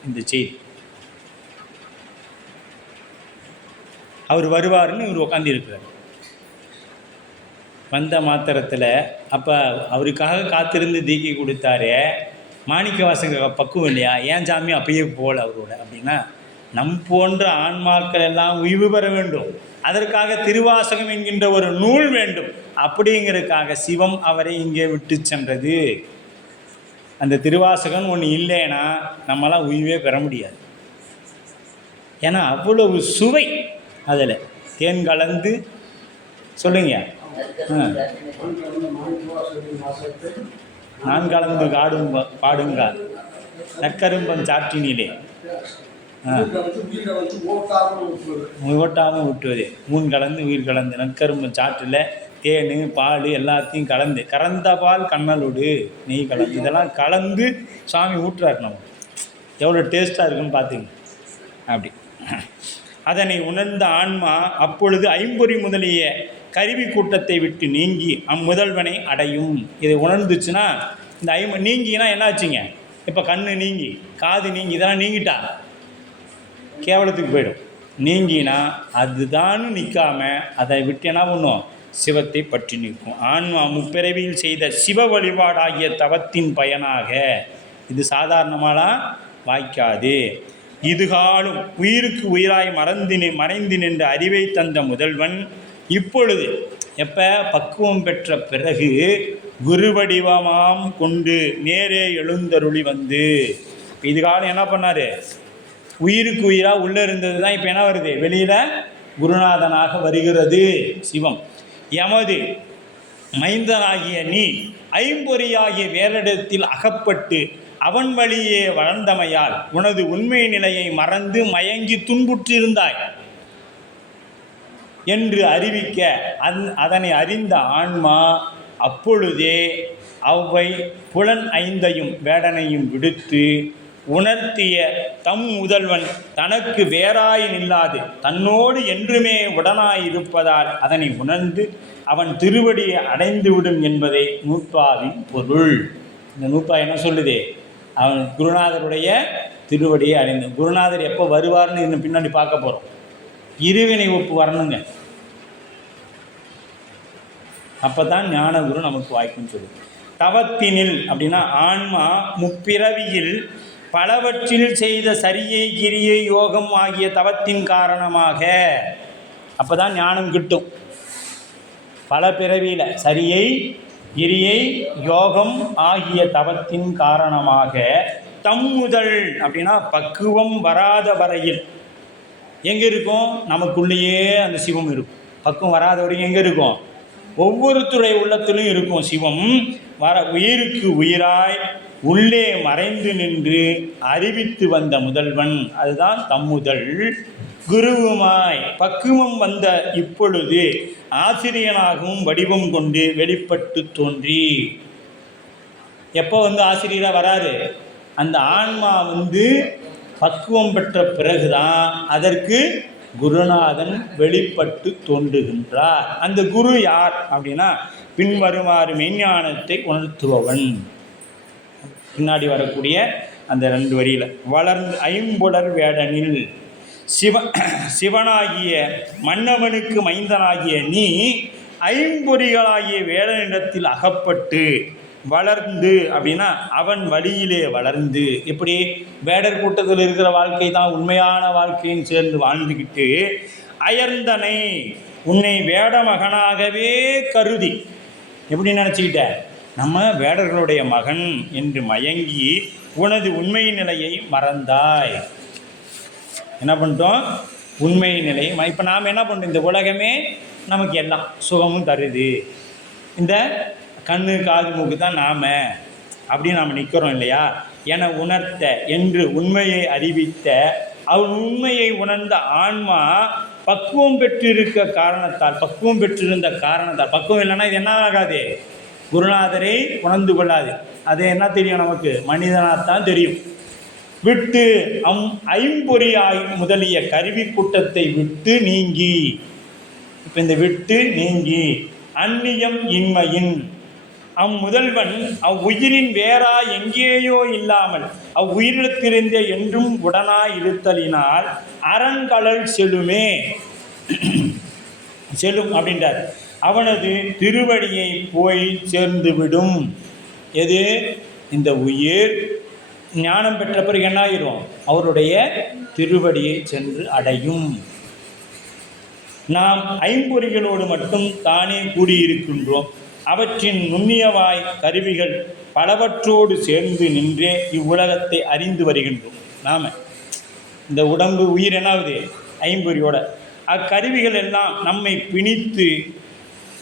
இந்த செய்தி. அவர் வருவார்னு இவர் உட்காந்து இருக்கிறார். வந்த மாத்திரத்தில் அப்போ அவருக்காக காத்திருந்து தீக்கை கொடுத்தாரே, மாணிக்க வாசக பக்குவம் இல்லையா, ஏன் சாமி அப்பயே போகல அவரோட அப்படின்னா, நம் போன்ற ஆன்மாக்கள் எல்லாம் உய்வு பெற வேண்டும், அதற்காக திருவாசகம் என்கின்ற ஒரு நூல் வேண்டும் அப்படிங்கிறதுக்காக சிவம் அவரை இங்கே விட்டு சென்றது. அந்த திருவாசகம் ஒன்று இல்லைன்னா நம்மளாம் உய்வே பெற முடியாது. ஏன்னா அவ்வளவு சுவை அதில் தேன் கலந்து. சொல்லுங்க. நான் கலந்து பாடுங்கால் நற்கரும்பம் சாற்றினிலே ஓட்டாமல் விட்டுவதே. மூன் கலந்து உயிர் கலந்து நற்கரும்பம் சாற்றில் தேன் பால் எல்லாத்தையும் கறந்த பால் கண்ணலோடு நெய் கலந்து இதெல்லாம் கலந்து சாமி ஊட்டுறாரு. நம்ம எவ்வளோ டேஸ்ட்டாக இருக்குன்னு பார்த்துங்க. அப்படி அதனை உணர்ந்த ஆன்மா அப்பொழுது ஐம்பொறி முதலிய கருவி கூட்டத்தை விட்டு நீங்கி அம்முதல்வனை அடையும். இதை உணர்ந்துச்சுன்னா இந்த நீங்கினா என்ன ஆச்சுங்க? இப்போ கண் நீங்கி, காது நீங்கி, இதெல்லாம் நீங்கிட்டா கேவலத்துக்கு போயிடும். நீங்கினா அதுதான் நிற்காம அதை விட்டு என்ன பண்ணும்? சிவத்தை பற்றி நிற்கும். ஆன்மா முப்பிறவியில் செய்த சிவ வழிபாடாகிய தவத்தின் பயனாக இது சாதாரணமாலாம் வாய்க்காது. இதுகாலும் உயிருக்கு உயிராய் மறைந்து நின்ற அறிவை தந்த முதல்வன் இப்பொழுது எப்போ பக்குவம் பெற்ற பிறகு குருவடிவமாம் கொண்டு நேரே எழுந்தருளி வந்து, இதுகாலம் என்ன பண்ணார்? உயிருக்கு உயிராக உள்ளே இருந்தது தான் இப்போ என்ன வருது? வெளியில் குருநாதனாக வருகிறது சிவம். எமது மைந்தனாகிய நீ ஐம்பொறியாகிய வேறிடத்தில் அகப்பட்டு அவன் வழியே வளர்ந்தமையால் உனது உண்மை நிலையை மறந்து மயங்கி துன்புற்றிருந்தாய் என்று அறிவிக்க அதனை அறிந்த ஆன்மா அப்பொழுதே அவ்வை புலன் ஐந்தையும் வேடனையும் விடுத்து உணர்த்திய தம் முதல்வன் தனக்கு வேறாய் நில்லாது தன்னோடு என்றுமே உடனாயிருப்பதால் அதனை உணர்ந்து அவன் திருவடியை அடைந்துவிடும் என்பதை நூற்பாவின் பொருள். இந்த நூற்பா என்ன சொல்லுது? அவன் குருநாதருடைய திருவடியை அடைந்து. குருநாதர் எப்போ வருவார்னு இன்னும் பின்னாடி பார்க்க போகிறோம். இருவினை ஒப்பு வரணுங்க, அப்போ தான் ஞான குரு நமக்கு வாய்க்குன்னு சொல்லுது. தவத்தினில் அப்படின்னா ஆன்மா முப்பிறவியில் பலவற்றில் செய்த சரியை கிரியை யோகம் ஆகிய தவத்தின் காரணமாக அப்போ தான் ஞானம் கிட்டும். பல பிறவியில் சரியை கிரியை யோகம் ஆகிய தவத்தின் காரணமாக தம் முதல் அப்படின்னா பக்குவம் வராத வரையில் எங்கே இருக்கும்? நமக்குள்ளேயே அந்த சிவம் இருக்கும். பக்குவம் வராத வரைக்கும் எங்கே இருக்கும்? ஒவ்வொருத்துறை உள்ளத்திலும் இருக்கும் சிவம். உயிருக்கு உயிராய் உள்ளே மறைந்து நின்று அறிவித்து வந்த முதல்வன், அதுதான் தம்முதல். குருவுமாய் பக்குவம் வந்த இப்பொழுது ஆசிரியனாகவும் வடிவம் கொண்டு வெளிப்பட்டு தோன்றி. எப்போ ஆசிரியராக வராரு? அந்த ஆன்மா பக்குவம் பெற்ற பிறகுதான் அதற்கு குருநாதன் வெளிப்பட்டு தோன்றுகின்றார். அந்த குரு யார் அப்படின்னா பின்வருமாறு மெய்ஞானத்தை உணர்த்துபவன். பின்னாடி வரக்கூடிய அந்த 2 வரியில் வளர்ந்து ஐம்புலர் வேடனில் சிவனாகிய மன்னவனுக்கு மைந்தனாகிய நீ ஐம்பொறிகளாகிய வேடனிடத்தில் அகப்பட்டு வளர்ந்து அப்படின்னா அவன் வழியிலே வளர்ந்து. எப்படி? வேடர் கூட்டத்தில் இருக்கிற வாழ்க்கை தான் உண்மையான வாழ்க்கையும் சேர்ந்து வாழ்ந்துக்கிட்டு அயர்ந்தனை உன்னை வேட மகனாகவே கருதி எப்படி நினச்சிக்கிட்ட? நம்ம வேடர்களுடைய மகன் என்று மயங்கி உனது உண்மை நிலையை மறந்தாய். என்ன பண்ணிட்டோம்? உண்மை நிலை. இப்போ நாம் என்ன பண்ணுறோம்? இந்த உலகமே நமக்கு எல்லாம் சுகமும் தருது, இந்த கண்ணு காது மூக்கு தான் நாம் அப்படின்னு நாம் நிற்கிறோம் இல்லையா? என உணர்த்த என்று உண்மையை அறிவித்த அவன் உண்மையை உணர்ந்த ஆன்மா பக்குவம் பெற்றிருந்த காரணத்தால் பக்குவம் இல்லைன்னா இது என்ன ஆகாது? குருநாதரை உணர்ந்து கொள்ளாது. அது என்ன தெரியும் நமக்கு? மனிதனாகத்தான் தெரியும். விட்டு ஐம்பொறியாய் முதலிய கருவி கூட்டத்தை விட்டு நீங்கி. இப்போ இந்த விட்டு நீங்கி அந்நியம் இன்மையின் அம்முதல்வன் அவ்வுயிரின் வேறா எங்கேயோ இல்லாமல் அவ்வுயிரிடத்திலிருந்தே என்றும் உடனாய் இருத்தலினால் அறங்கடல் செல்லும் அப்படின்றார். அவனது திருவடியை போய் சேர்ந்துவிடும். எது? இந்த உயிர் ஞானம் பெற்ற பிறகு என்ன ஆயிரும்? அவருடைய திருவடியை சென்று அடையும். நாம் ஐம்பொறிகளோடு மட்டும் தானே கூடியிருக்கின்றோம். அவற்றின் நுண்ணியவாய் கருவிகள் பலவற்றோடு சேர்ந்து நின்றே இவ்வுலகத்தை அறிந்து வருகின்றோம். நாம் இந்த உடம்பு உயிர் என்னாவது? ஐம்பொறியோட. அக்கருவிகள் எல்லாம் நம்மை பிணித்து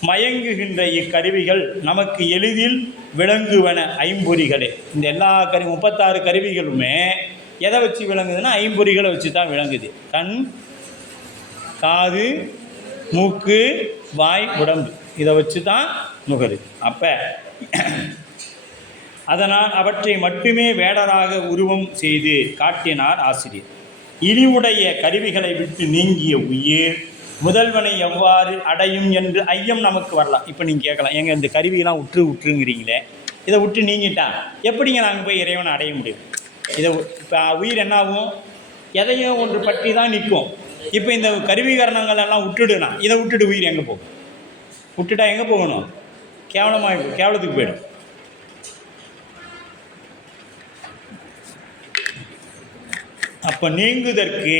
மயங்குகின்ற இக்கருவிகள் நமக்கு எளிதில் விளங்குவன ஐம்பொறிகளே. இந்த எல்லா 36 கருவிகளுமே எதை வச்சு விளங்குதுன்னா ஐம்பொறிகளை வச்சு தான் விளங்குது. கண், காது, மூக்கு, வாய், உடம்பு, இதை வச்சு தான் நுகருது. அப்போ அதனால் அவற்றை மட்டுமே வேடராக உருவம் செய்து காட்டினார் ஆசிரியர். இழிவுடைய கருவிகளை விட்டு நீங்கிய உயிர் முதல்வனை எவ்வாறு அடையும் என்று ஐயம் நமக்கு வரலாம். இப்போ நீங்கள் கேட்கலாம், எங்கள் இந்த கருவியெல்லாம் விட்டுருங்கிறீங்களே, இதை விட்டு நீங்கிட்டா எப்படிங்க நாங்கள் போய் இறைவனை அடைய முடியும்? இதை இப்போ உயிர் என்னாகும்? எதையும் ஒன்று பற்றி தான் நிற்கும். இப்போ இந்த கருவிகரணங்கள் எல்லாம் விட்டுடுனா இதை விட்டுட்டு உயிர் எங்கே போகும்? விட்டுட்டா எங்கே போகணும்? கேவலத்துக்கு போயிடும். அப்போ நீங்குதற்கு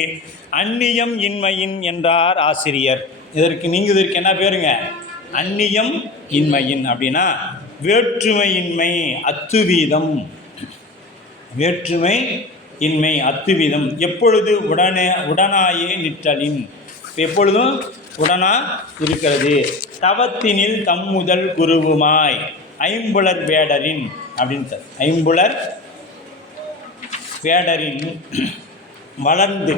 அந்நியம் இன்மையின் என்றார் ஆசிரியர். இதற்கு நீங்குதற்கு என்ன பேருங்க? அந்நியம் இன்மையின் அப்படின்னா வேற்றுமையின்மை அத்துவீதம். வேற்றுமை இன்மை அத்துவீதம் எப்பொழுது உடனாயே நிற்றலின், எப்பொழுதும் உடனா இருக்கிறது. தவத்தினில் தம்முதல் குருவுமாய் ஐம்புலர் வேடரின் அப்படின்னு ஐம்புலர் வேடரின் வளர்ந்து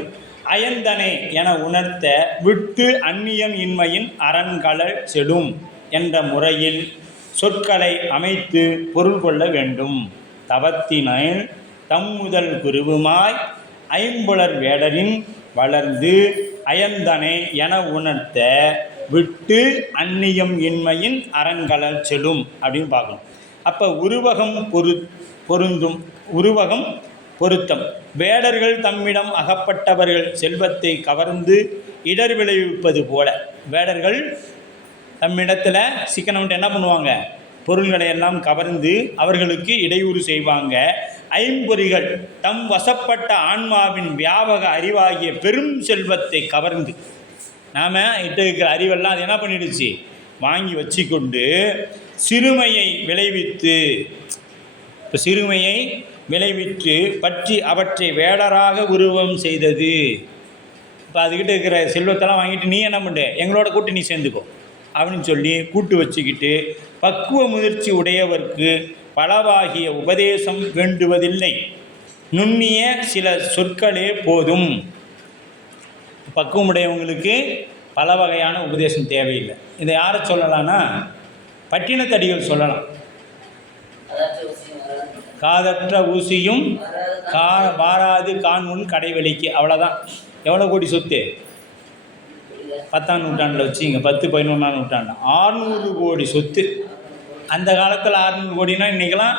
அயந்தனை என உணர்த்த விட்டு அந்நியம் இன்மையின் அரண்களல் செடும் என்ற முறையில் சொற்களை அமைத்து பொருள் கொள்ள வேண்டும். தவத்தினில் தம்முதல் குருவுமாய் ஐம்புலர் வேடரின் வளர்ந்து அயந்தனை என உணர்த்த விட்டு அந்நியம் இன்மையின் அரண்களல் செடும் அப்படின்னு பார்க்கணும். அப்போ உருவகம் பொருத்தம். வேடர்கள் தம்மிடம் அகப்பட்டவர்கள் செல்வத்தை கவர்ந்து இடர் விளைவிப்பது போல, வேடர்கள் தம்மிடத்தில் சிக்கனம்ட்டு என்ன பண்ணுவாங்க? பொருள்களை எல்லாம் கவர்ந்து அவர்களுக்கு இடையூறு செய்வாங்க. ஐம்பொறிகள் தம் வசப்பட்ட ஆன்மாவின் வியாபக அறிவாகிய பெரும் செல்வத்தை கவர்ந்து, நாம் இட்டு இருக்கிற அறிவெல்லாம் அது என்ன பண்ணிடுச்சு? வாங்கி வச்சுக்கொண்டு சிறுமையை விளைவித்து, இப்போ சிறுமையை விளைவித்து பற்றி அவற்றை வேடராக உருவம் செய்தது. இப்போ அதுக்கிட்ட இருக்கிற செல்வத்தெல்லாம் வாங்கிட்டு நீ என்ன பண்ணு, எங்களோட கூட்டு நீ சேர்ந்துக்கோ அப்படின்னு சொல்லி கூட்டு வச்சுக்கிட்டு பக்குவ முதிர்ச்சி உடையவர்க்கு பலவாகிய உபதேசம் வேண்டுவதில்லை, நுண்ணிய சில சொற்களே போதும். பக்குவமுடையவங்களுக்கு பல வகையான உபதேசம் தேவையில்லை. இதை யாரை சொல்லலாம்னா பட்டினத்தடிகள் சொல்லலாம். காதற்ற ஊசியும் வாராது காண்முன் கடைவெளிக்கு, அவ்வளோதான். எவ்வளோ கோடி சொத்து? 10ஆம் நூற்றாண்டில் வச்சுங்க, 10-11ஆம் நூற்றாண்டு 600 கோடி சொத்து. அந்த காலத்தில் 600 கோடினா இன்றைக்கெல்லாம்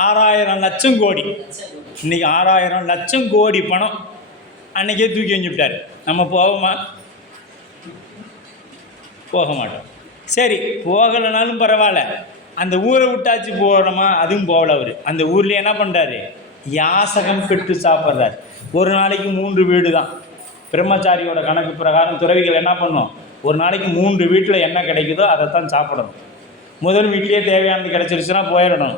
6000 லட்சம் கோடி. இன்றைக்கி 6000 லட்சம் கோடி பணம் அன்றைக்கே தூக்கி வச்சுவிட்டார். நம்ம போக மாட்டோம். சரி, போகலைனாலும் பரவாயில்ல, அந்த ஊரை விட்டாச்சு போகிறோமா? அதுவும் போகல. அவர் அந்த ஊர்லேயே என்ன பண்ணுறாரு? யாசகம் பெற்று சாப்பிட்றாரு. ஒரு நாளைக்கு 3 வீடு தான். பிரம்மச்சாரியோட கணக்கு பிரகாரம் துறவிகள் என்ன பண்ணணும்? ஒரு நாளைக்கு 3 வீட்டில் என்ன கிடைக்குதோ அதைத்தான் சாப்பிடணும். முதல் வீட்லேயே தேவையானது கிடச்சிருச்சுன்னா போயிடணும்.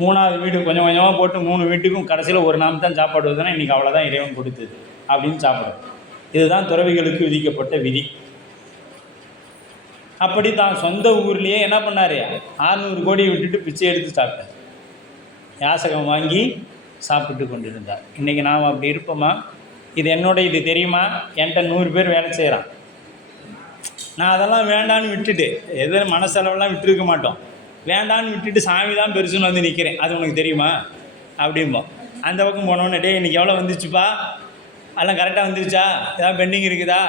3ஆவது வீடு கொஞ்சம் கொஞ்சமாக போட்டு 3 வீட்டுக்கும் கடைசியில் ஒரு நாள் தான் சாப்பாடு வருதுன்னா இன்றைக்கி அவ்வளோதான் இறைவன் கொடுத்தது அப்படின்னு சாப்பிடும். இதுதான் துறவிகளுக்கு விதிக்கப்பட்ட விதி. அப்படி தான் சொந்த ஊர்லேயே என்ன பண்ணார்? 600 கோடியை விட்டுட்டு பிச்சை எடுத்து சாப்பிட்டார். யாசகம் வாங்கி சாப்பிட்டு கொண்டு இருந்தார். இன்றைக்கி நாம் அப்படி இருப்போமா? இது என்னோட இது தெரியுமா? என்கிட்ட 100 பேர் வேலை செய்கிறான். நான் அதெல்லாம் வேண்டான்னு விட்டுட்டு, எதுவும் மனசளவெல்லாம் விட்டுருக்க மாட்டோம். வேண்டான்னு விட்டுட்டு சாமி தான் பெருசுன்னு வந்து நிற்கிறேன். அது உனக்கு தெரியுமா அப்படிம்போம். அந்த பக்கம் போனோன்னே, டே இன்றைக்கி எவ்வளோ வந்துச்சுப்பா, அதெல்லாம் கரெக்டாக வந்துருச்சா, ஏதாவது பெண்டிங் இருக்குதா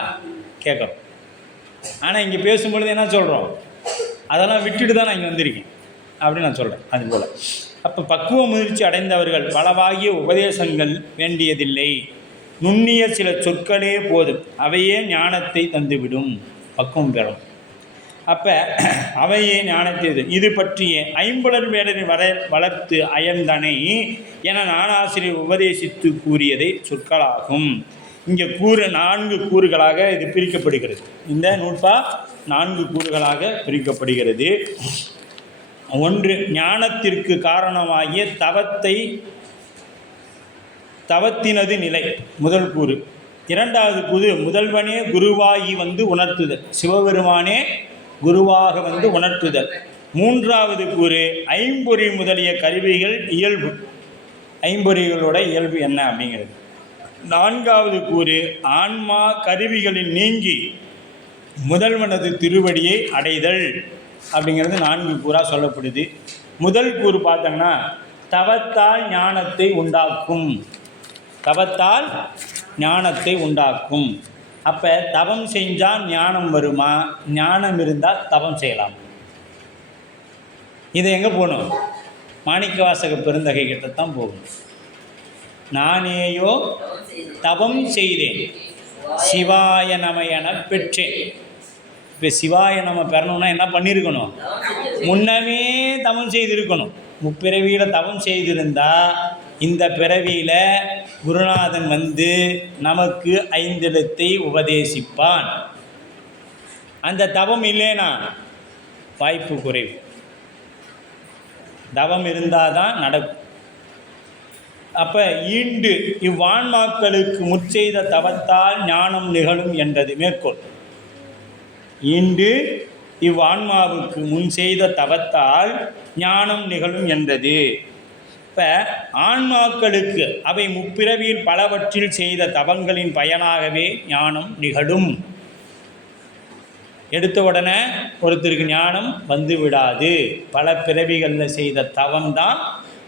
கேட்குறோம். ஆனால் இங்கே பேசும்பொழுது என்ன சொல்கிறோம்? அதெல்லாம் விட்டுட்டு தான் நான் இங்கே வந்திருக்கேன் அப்படின்னு நான் சொல்கிறேன். அதுபோல் அப்போ பக்குவ முதிர்ச்சி அடைந்தவர்கள் பலவாகிய உபதேசங்கள் வேண்டியதில்லை, நுண்ணிய சில சொற்களே போதும், அவையே ஞானத்தை தந்துவிடும். பக்குவம் பெறும். அப்போ அவையே ஞானத்தை இது பற்றிய ஐம்புலர் வேடரை வளர்த்து அயர்ந்தனை என ஞானாசிரியர் உபதேசித்து கூறியதை சொற்களாகும். இங்கே 4 கூறுகளாக இது பிரிக்கப்படுகிறது. இந்த நூற்பா 4 கூறுகளாக பிரிக்கப்படுகிறது. 1, ஞானத்திற்கு காரணமாகிய தவத்தினது நிலை, முதல் கூறு. 2வது கூறு முதல்வனே குருவாகி வந்து உணர்த்துதல், சிவபெருமானே குருவாக வந்து உணர்த்துதல். 3வது கூறு ஐம்பொறி முதலிய கருவிகள் இயல்பு, ஐம்பொறிகளோட இயல்பு என்ன அப்படிங்கிறது. 4வது கூறு ஆன்மா கருவிகளில் நீங்கி முதல்வனது திருவடியை அடைதல் அப்படிங்கிறது 4 கூறாக சொல்லப்படுது. முதல் கூறு பார்த்தோம்னா தவத்தால் ஞானத்தை உண்டாக்கும், தவத்தால் ஞானத்தை உண்டாக்கும். அப்போ தவம் செஞ்சால் ஞானம் வருமா? ஞானம் இருந்தால் தவம் செய்யலாம். இதை எங்கே போகணும்? மாணிக்கவாசக பெருந்தகை கிட்ட தான் போகணும். நானேயோ தவம் செய்தேன் சிவாய நம என பெற்றேன். இப்போ சிவாய நம பெறணும்னா என்ன பண்ணியிருக்கணும்? முன்னமே தவம் செய்திருக்கணும். முப்பிறவியில் தவம் செய்திருந்தால் இந்த பிறவியில் குருநாதன் வந்து நமக்கு ஐந்தெழுத்தை உபதேசிப்பான். அந்த தவம் இல்லைனா வாய்ப்பு குறைவு. தவம் இருந்தால் தான் நடக்கும். அப்போ ஈண்டு இவ்வான்மாக்களுக்கு முற்செய்த தவத்தால் ஞானம் நிகழும் என்றது மேற்கோள். ஈண்டு இவ்வான்மாவுக்கு முன் செய்த தவத்தால் ஞானம் நிகழும் என்றது. இப்போ ஆன்மாக்களுக்கு அவை முப்பிறவியில் பலவற்றில் செய்த தவங்களின் பயனாகவே ஞானம் நிகழும். எடுத்த உடனே ஒருத்தருக்கு ஞானம் வந்து விடாது. பல பிறவிகளில் செய்த தவம் தான்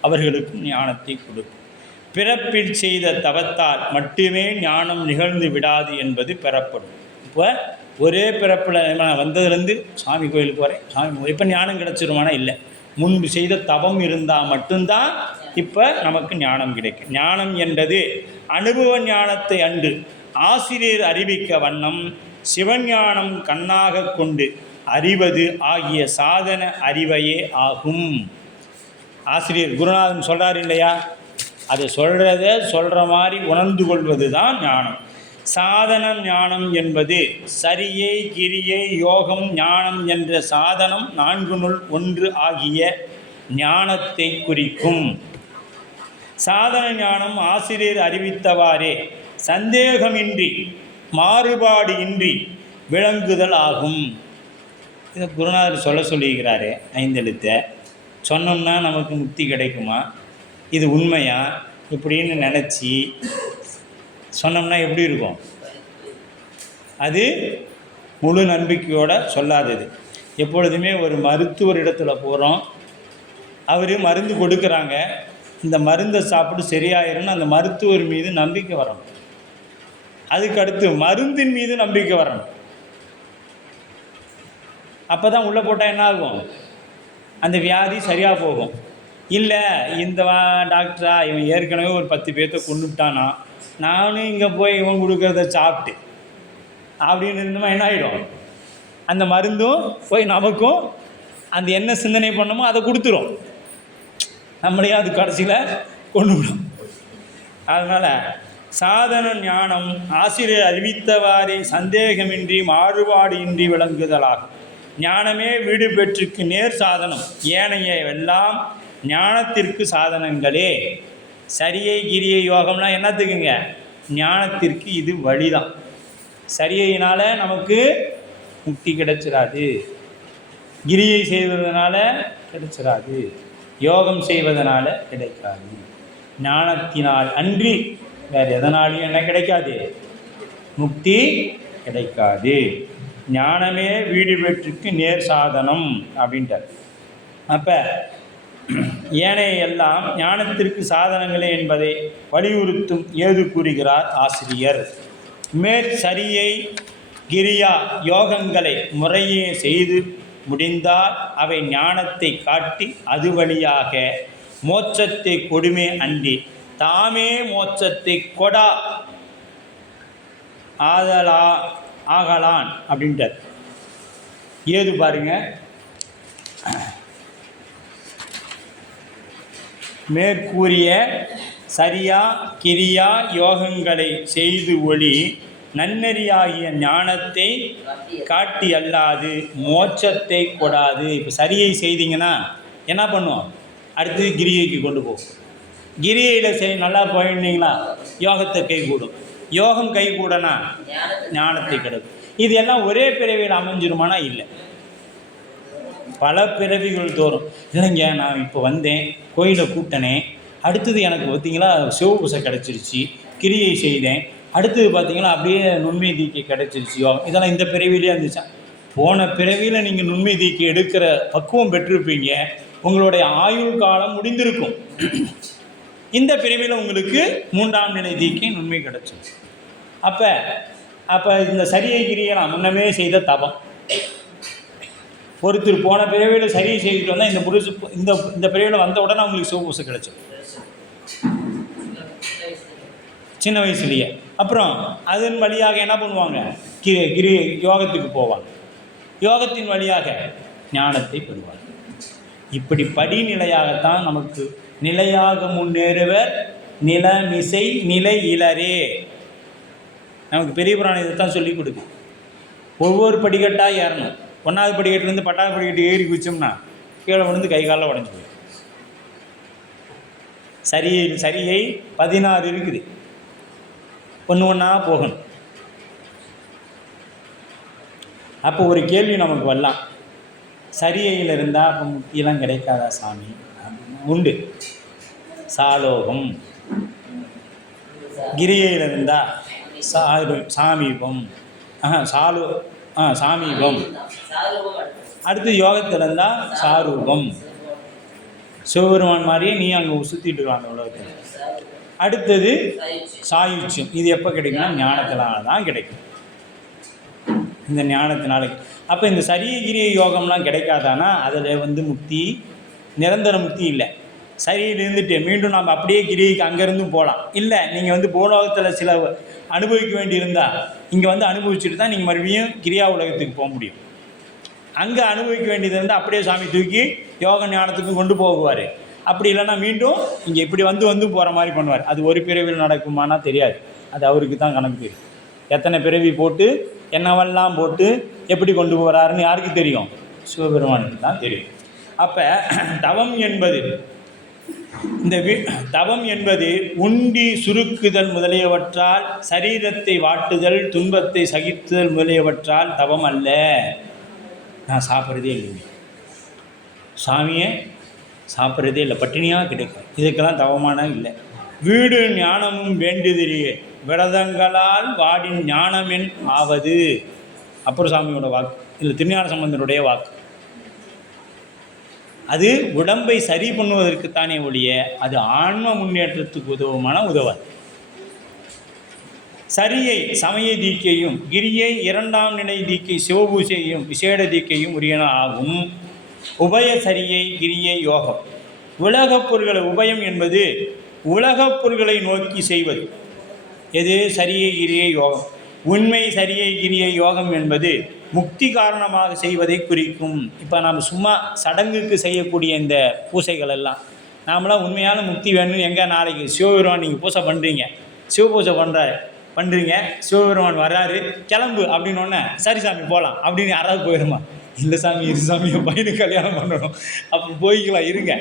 அவர்களுக்கு ஞானத்தை கொடுக்கும். பிறப்பில் செய்த தவத்தால் மட்டுமே ஞானம் நிகழ்ந்து விடாது என்பது பெறப்படும். இப்போ ஒரே பிறப்பில் நான் வந்ததுலேருந்து சாமி கோயிலுக்கு வரேன், சாமி இப்போ ஞானம் கிடச்சிருமானா? இல்லை. முன்பு செய்த தவம் இருந்தால் மட்டும்தான் இப்போ நமக்கு ஞானம் கிடைக்கும். ஞானம் என்பது அனுபவ ஞானத்தை அன்று ஆசிரியர் அறிவிக்க வண்ணம் சிவஞானம் கண்ணாக கொண்டு அறிவது ஆகிய சாதன அறிவையே ஆகும். ஆசிரியர் குருநாதன் சொல்கிறார் இல்லையா? அதை சொல்கிற மாதிரி உணர்ந்து கொள்வது தான் ஞானம். சாதன ஞானம் என்பது சரியை, கிரியை, யோகம், ஞானம் என்ற சாதனம் 4னுள் 1 ஆகிய ஞானத்தை குறிக்கும். சாதன ஞானம் ஆசிரியர் அறிவித்தவாறே சந்தேகமின்றி மாறுபாடு இன்றி விளங்குதல் ஆகும். இதை குருநாதர் சொல்லியிருக்கிறாரு. ஐந்தெழுத்தை சொன்னோம்னா நமக்கு முக்தி கிடைக்குமா, இது உண்மையா இப்படின்னு நினச்சி சொன்னோம்னா எப்படி இருக்கும்? அது முழு நம்பிக்கையோடு சொல்லாதது. எப்பொழுதுமே ஒரு மருத்துவரிடத்தில் போகிறோம், அவர் மருந்து கொடுக்குறாங்க, இந்த மருந்தை சாப்பிட்டு சரியாயிரும்னு அந்த மருத்துவர் மீது நம்பிக்கை வரணும். அதுக்கடுத்து மருந்தின் மீது நம்பிக்கை வரணும். அப்போ தான் உள்ளே போட்டால் என்ன ஆகும்? அந்த வியாதி சரியாக போகும். இல்லை இந்த டாக்டரா இவன் ஏற்கனவே ஒரு 10 பேர்த்த கொண்டுட்டானா, நானும் இங்கே போய் இவன் கொடுக்குறத சாப்பிட்டு அப்படின்னு இருந்தோமா என்ன ஆகிடும்? அந்த மருந்தும் போய் நமக்கும் அந்த என்ன சிந்தனை பண்ணமோ அதை கொடுத்துரும், நம்மளையும் அது கடைசியில் கொண்டு விடும். அதனால் சாதன ஞானம் ஆசிரியர் அறிவித்தவாறே சந்தேகமின்றி மாறுபாடு இன்றி விளங்குதலாகும். ஞானமே வீடு பெற்றுக்கு நேர் சாதனம், ஏனைய எல்லாம் ஞானத்திற்கு சாதனங்களே. சரியை, கிரியை, யோகம்லாம் என்னத்துக்குங்க? ஞானத்திற்கு இது வழிதான். சரியையினால் நமக்கு முக்தி கிடைச்சிடாது, கிரியை செய்வதனால கிடைச்சிடாது, யோகம் செய்வதனால கிடைக்காது. ஞானத்தினால் அன்றி வேறு எதனாலையும் என்ன கிடைக்காது? முக்தி கிடைக்காது. ஞானமே வீடு பெற்றுக்கு நேர் சாதனம் அப்படின்ட்டார். அப்போ ஏனைய எல்லாம் ஞானத்திற்கு சாதனங்களே என்பதை வலியுறுத்தும் ஏது கூறுகிறார் ஆசிரியர். மேற்சரியை, கிரியா, யோகங்களை முறையே செய்து முடிந்தால் அவை ஞானத்தை காட்டி அது வழியாக மோட்சத்தை கொடுமே அன்றி தாமே மோட்சத்தை கொடா ஆகலான் அப்படின்ட்டார். ஏது பாருங்க, மேற்கூறிய சரியா, கிரியா, யோகங்களை செய்து ஒளி நன்னெறியாகிய ஞானத்தை காட்டி அல்லாது மோட்சத்தை கொடாது. இப்போ சரியை செய்தீங்கன்னா என்ன பண்ணுவோம்? அடுத்தது கிரியைக்கு கொண்டு போகும். கிரியையில் நல்லா போயிருந்தீங்களா யோகத்தை கை கூடும், யோகம் கை கூடனா ஞானத்தை கிடைக்கும். இது எல்லாம் ஒரே பிறவியில் அமைஞ்சிருமானா? இல்லை, பல பிறவிகள் தோறும். இல்லைங்க, நான் இப்போ வந்தேன், கோயிலை கூட்டினேன், அடுத்தது எனக்கு பார்த்திங்களா சிவபூசை கிடச்சிருச்சு, கிரியை செய்தேன், அடுத்தது பார்த்திங்களா அப்படியே நுண்மை தீக்கை கிடச்சிருச்சு, யோகம். இதெல்லாம் இந்த பிறவிலே இருந்துச்சா? போன பிறவியில் நீங்கள் நுண்மை தீக்கை எடுக்கிற பக்குவம் பெற்றிருப்பீங்க, உங்களுடைய ஆயுள் காலம் முடிந்திருக்கும். இந்த பிறவியில் உங்களுக்கு 3ஆம் நிலை தீக்கை நுண்மை கிடச்சிருச்சு. அப்போ அப்போ இந்த சரியை கிரியை நான் முன்னமே செய்த தவம். ஒருத்தர் போன பிறவியில் சரியை செய்துட்டு வந்தால் இந்த புருஷ இந்த பிறவியில் வந்த உடனே அவங்களுக்கு சிவபூசை கிடைச்சிடும் சின்ன வயசுலேயே. அப்புறம் அதன் வழியாக என்ன பண்ணுவாங்க, கிரி யோகத்துக்கு போவாங்க. யோகத்தின் வழியாக ஞானத்தை பெறுவாங்க. இப்படி படிநிலையாகத்தான் நமக்கு நிலையாக முன்னேறுவர் நிலமிசை நிலை இலரே. நமக்கு பெரிய புராணம் இதைத்தான் சொல்லிக் கொடுக்கு. ஒவ்வொரு படிக்கட்டாக ஏறணும். 1வது படிக்கட்டுலேருந்து 10வது படிக்கட்டு ஏறி குதிச்சோம்னா கீழே விழுந்து கை காலில் உடஞ்சி போயிடும். சரியை 16 இருக்குது, ஒன்று ஒன்றா போகணும். அப்போ ஒரு கேள்வி நமக்கு வரலாம், சரியையில் இருந்தால் அப்போ முக்தியெல்லாம் கிடைக்காதா சாமி? உண்டு. சாலோகம். கிரியையில் இருந்தால் சாமீபம். சாமீபம். அடுத்து யோகத்தில் இருந்தால் சாரூபம். சிவபெருமான் மாதிரியே நீ அங்கே சுற்றிட்டு இருக்க அந்த உலகத்தில். அடுத்தது சாயுச்சியம். இது எப்போ கிடைக்குன்னா ஞானத்தினால தான் கிடைக்கும். இந்த ஞானத்தினால. அப்போ இந்த சரியகிரிய யோகம்லாம் கிடைக்காதானா அதில் முக்தி நிரந்தர முக்தி இல்லை. சரியில் இருந்துட்டு மீண்டும் நாம் அப்படியே கிரியைக்கு அங்கேருந்தும் போகலாம். இல்லை நீங்கள் பூலோகத்தில் சில அனுபவிக்க வேண்டியிருந்தால் இங்கே அனுபவிச்சுட்டு தான் நீங்கள் மறுபடியும் கிரியா உலகத்துக்கு போக முடியும். அங்கே அனுபவிக்க வேண்டியது இருந்தால் அப்படியே சாமி தூக்கி யோக ஞானத்துக்கும் கொண்டு போகுவார். அப்படி இல்லைன்னா மீண்டும் இங்கே இப்படி வந்து போகிற மாதிரி பண்ணுவார். அது ஒரு பிறவியில் நடக்குமானா தெரியாது. அது அவருக்கு தான் கணக்கு தெரியும். எத்தனை பிறவி போட்டு என்னவெல்லாம் போட்டு எப்படி கொண்டு போகிறாருன்னு யாருக்கு தெரியும்? சிவபெருமானுக்கு தான் தெரியும். அப்போ தவம் என்பது தவம் என்பது உண்டி சுருக்குதல் முதலியவற்றால் சரீரத்தை வாட்டுதல் துன்பத்தை சகித்துதல் முதலியவற்றால் தவம் அல்ல. நான் சாப்பிட்றதே இல்லைங்க, சாமியை சாப்பிட்றதே இல்லை, பட்டினியாக கிடைக்கும், இதுக்கெல்லாம் தவமான இல்லை. வீடு ஞானமும் வேண்டுதிரியே விரதங்களால் வாடின் ஞானமென் ஆவது. அப்புறம் சாமியோட வாக்கு இல்லை, திருஞான சம்பந்தனுடைய வாக்கு. அது உடம்பை சரி பண்ணுவதற்குத்தானே ஒழிய அது ஆன்ம முன்னேற்றத்துக்கு உதவாது. சரியை சமய தீக்கையும் கிரியை 2ஆம் நிலை தீக்கை சிவபூசையும் விசேட தீக்கையும் உரியன ஆகும். உபய சரியை கிரியை யோகம். உலகப் பொருள்களை உபயம் என்பது உலகப் பொருள்களை நோக்கி செய்வது. எது? சரியை கிரியை யோகம். உண்மை சரியை கிரியை யோகம் என்பது முக்தி காரணமாக செய்வதை குறிக்கும். இப்போ நாம் சும்மா சடங்குக்கு செய்யக்கூடிய இந்த பூசைகள் எல்லாம் நாமெல்லாம் உண்மையான முக்தி வேணும்னு எங்கே நாளைக்கு சிவபெருமான் நீங்கள் பூசை பண்ணுறீங்க, சிவபூசை பண்ணுறீங்க, சிவபெருமான் வர்றாரு கிளம்பு அப்படின்னோடனே சரி சாமி போகலாம் அப்படின்னு யாராவது போயிடுமா? இல்லை சாமி இரு சாமி என் பையனுக்கு கல்யாணம் பண்ணணும், அப்போ போய்க்கலாம் இருங்க,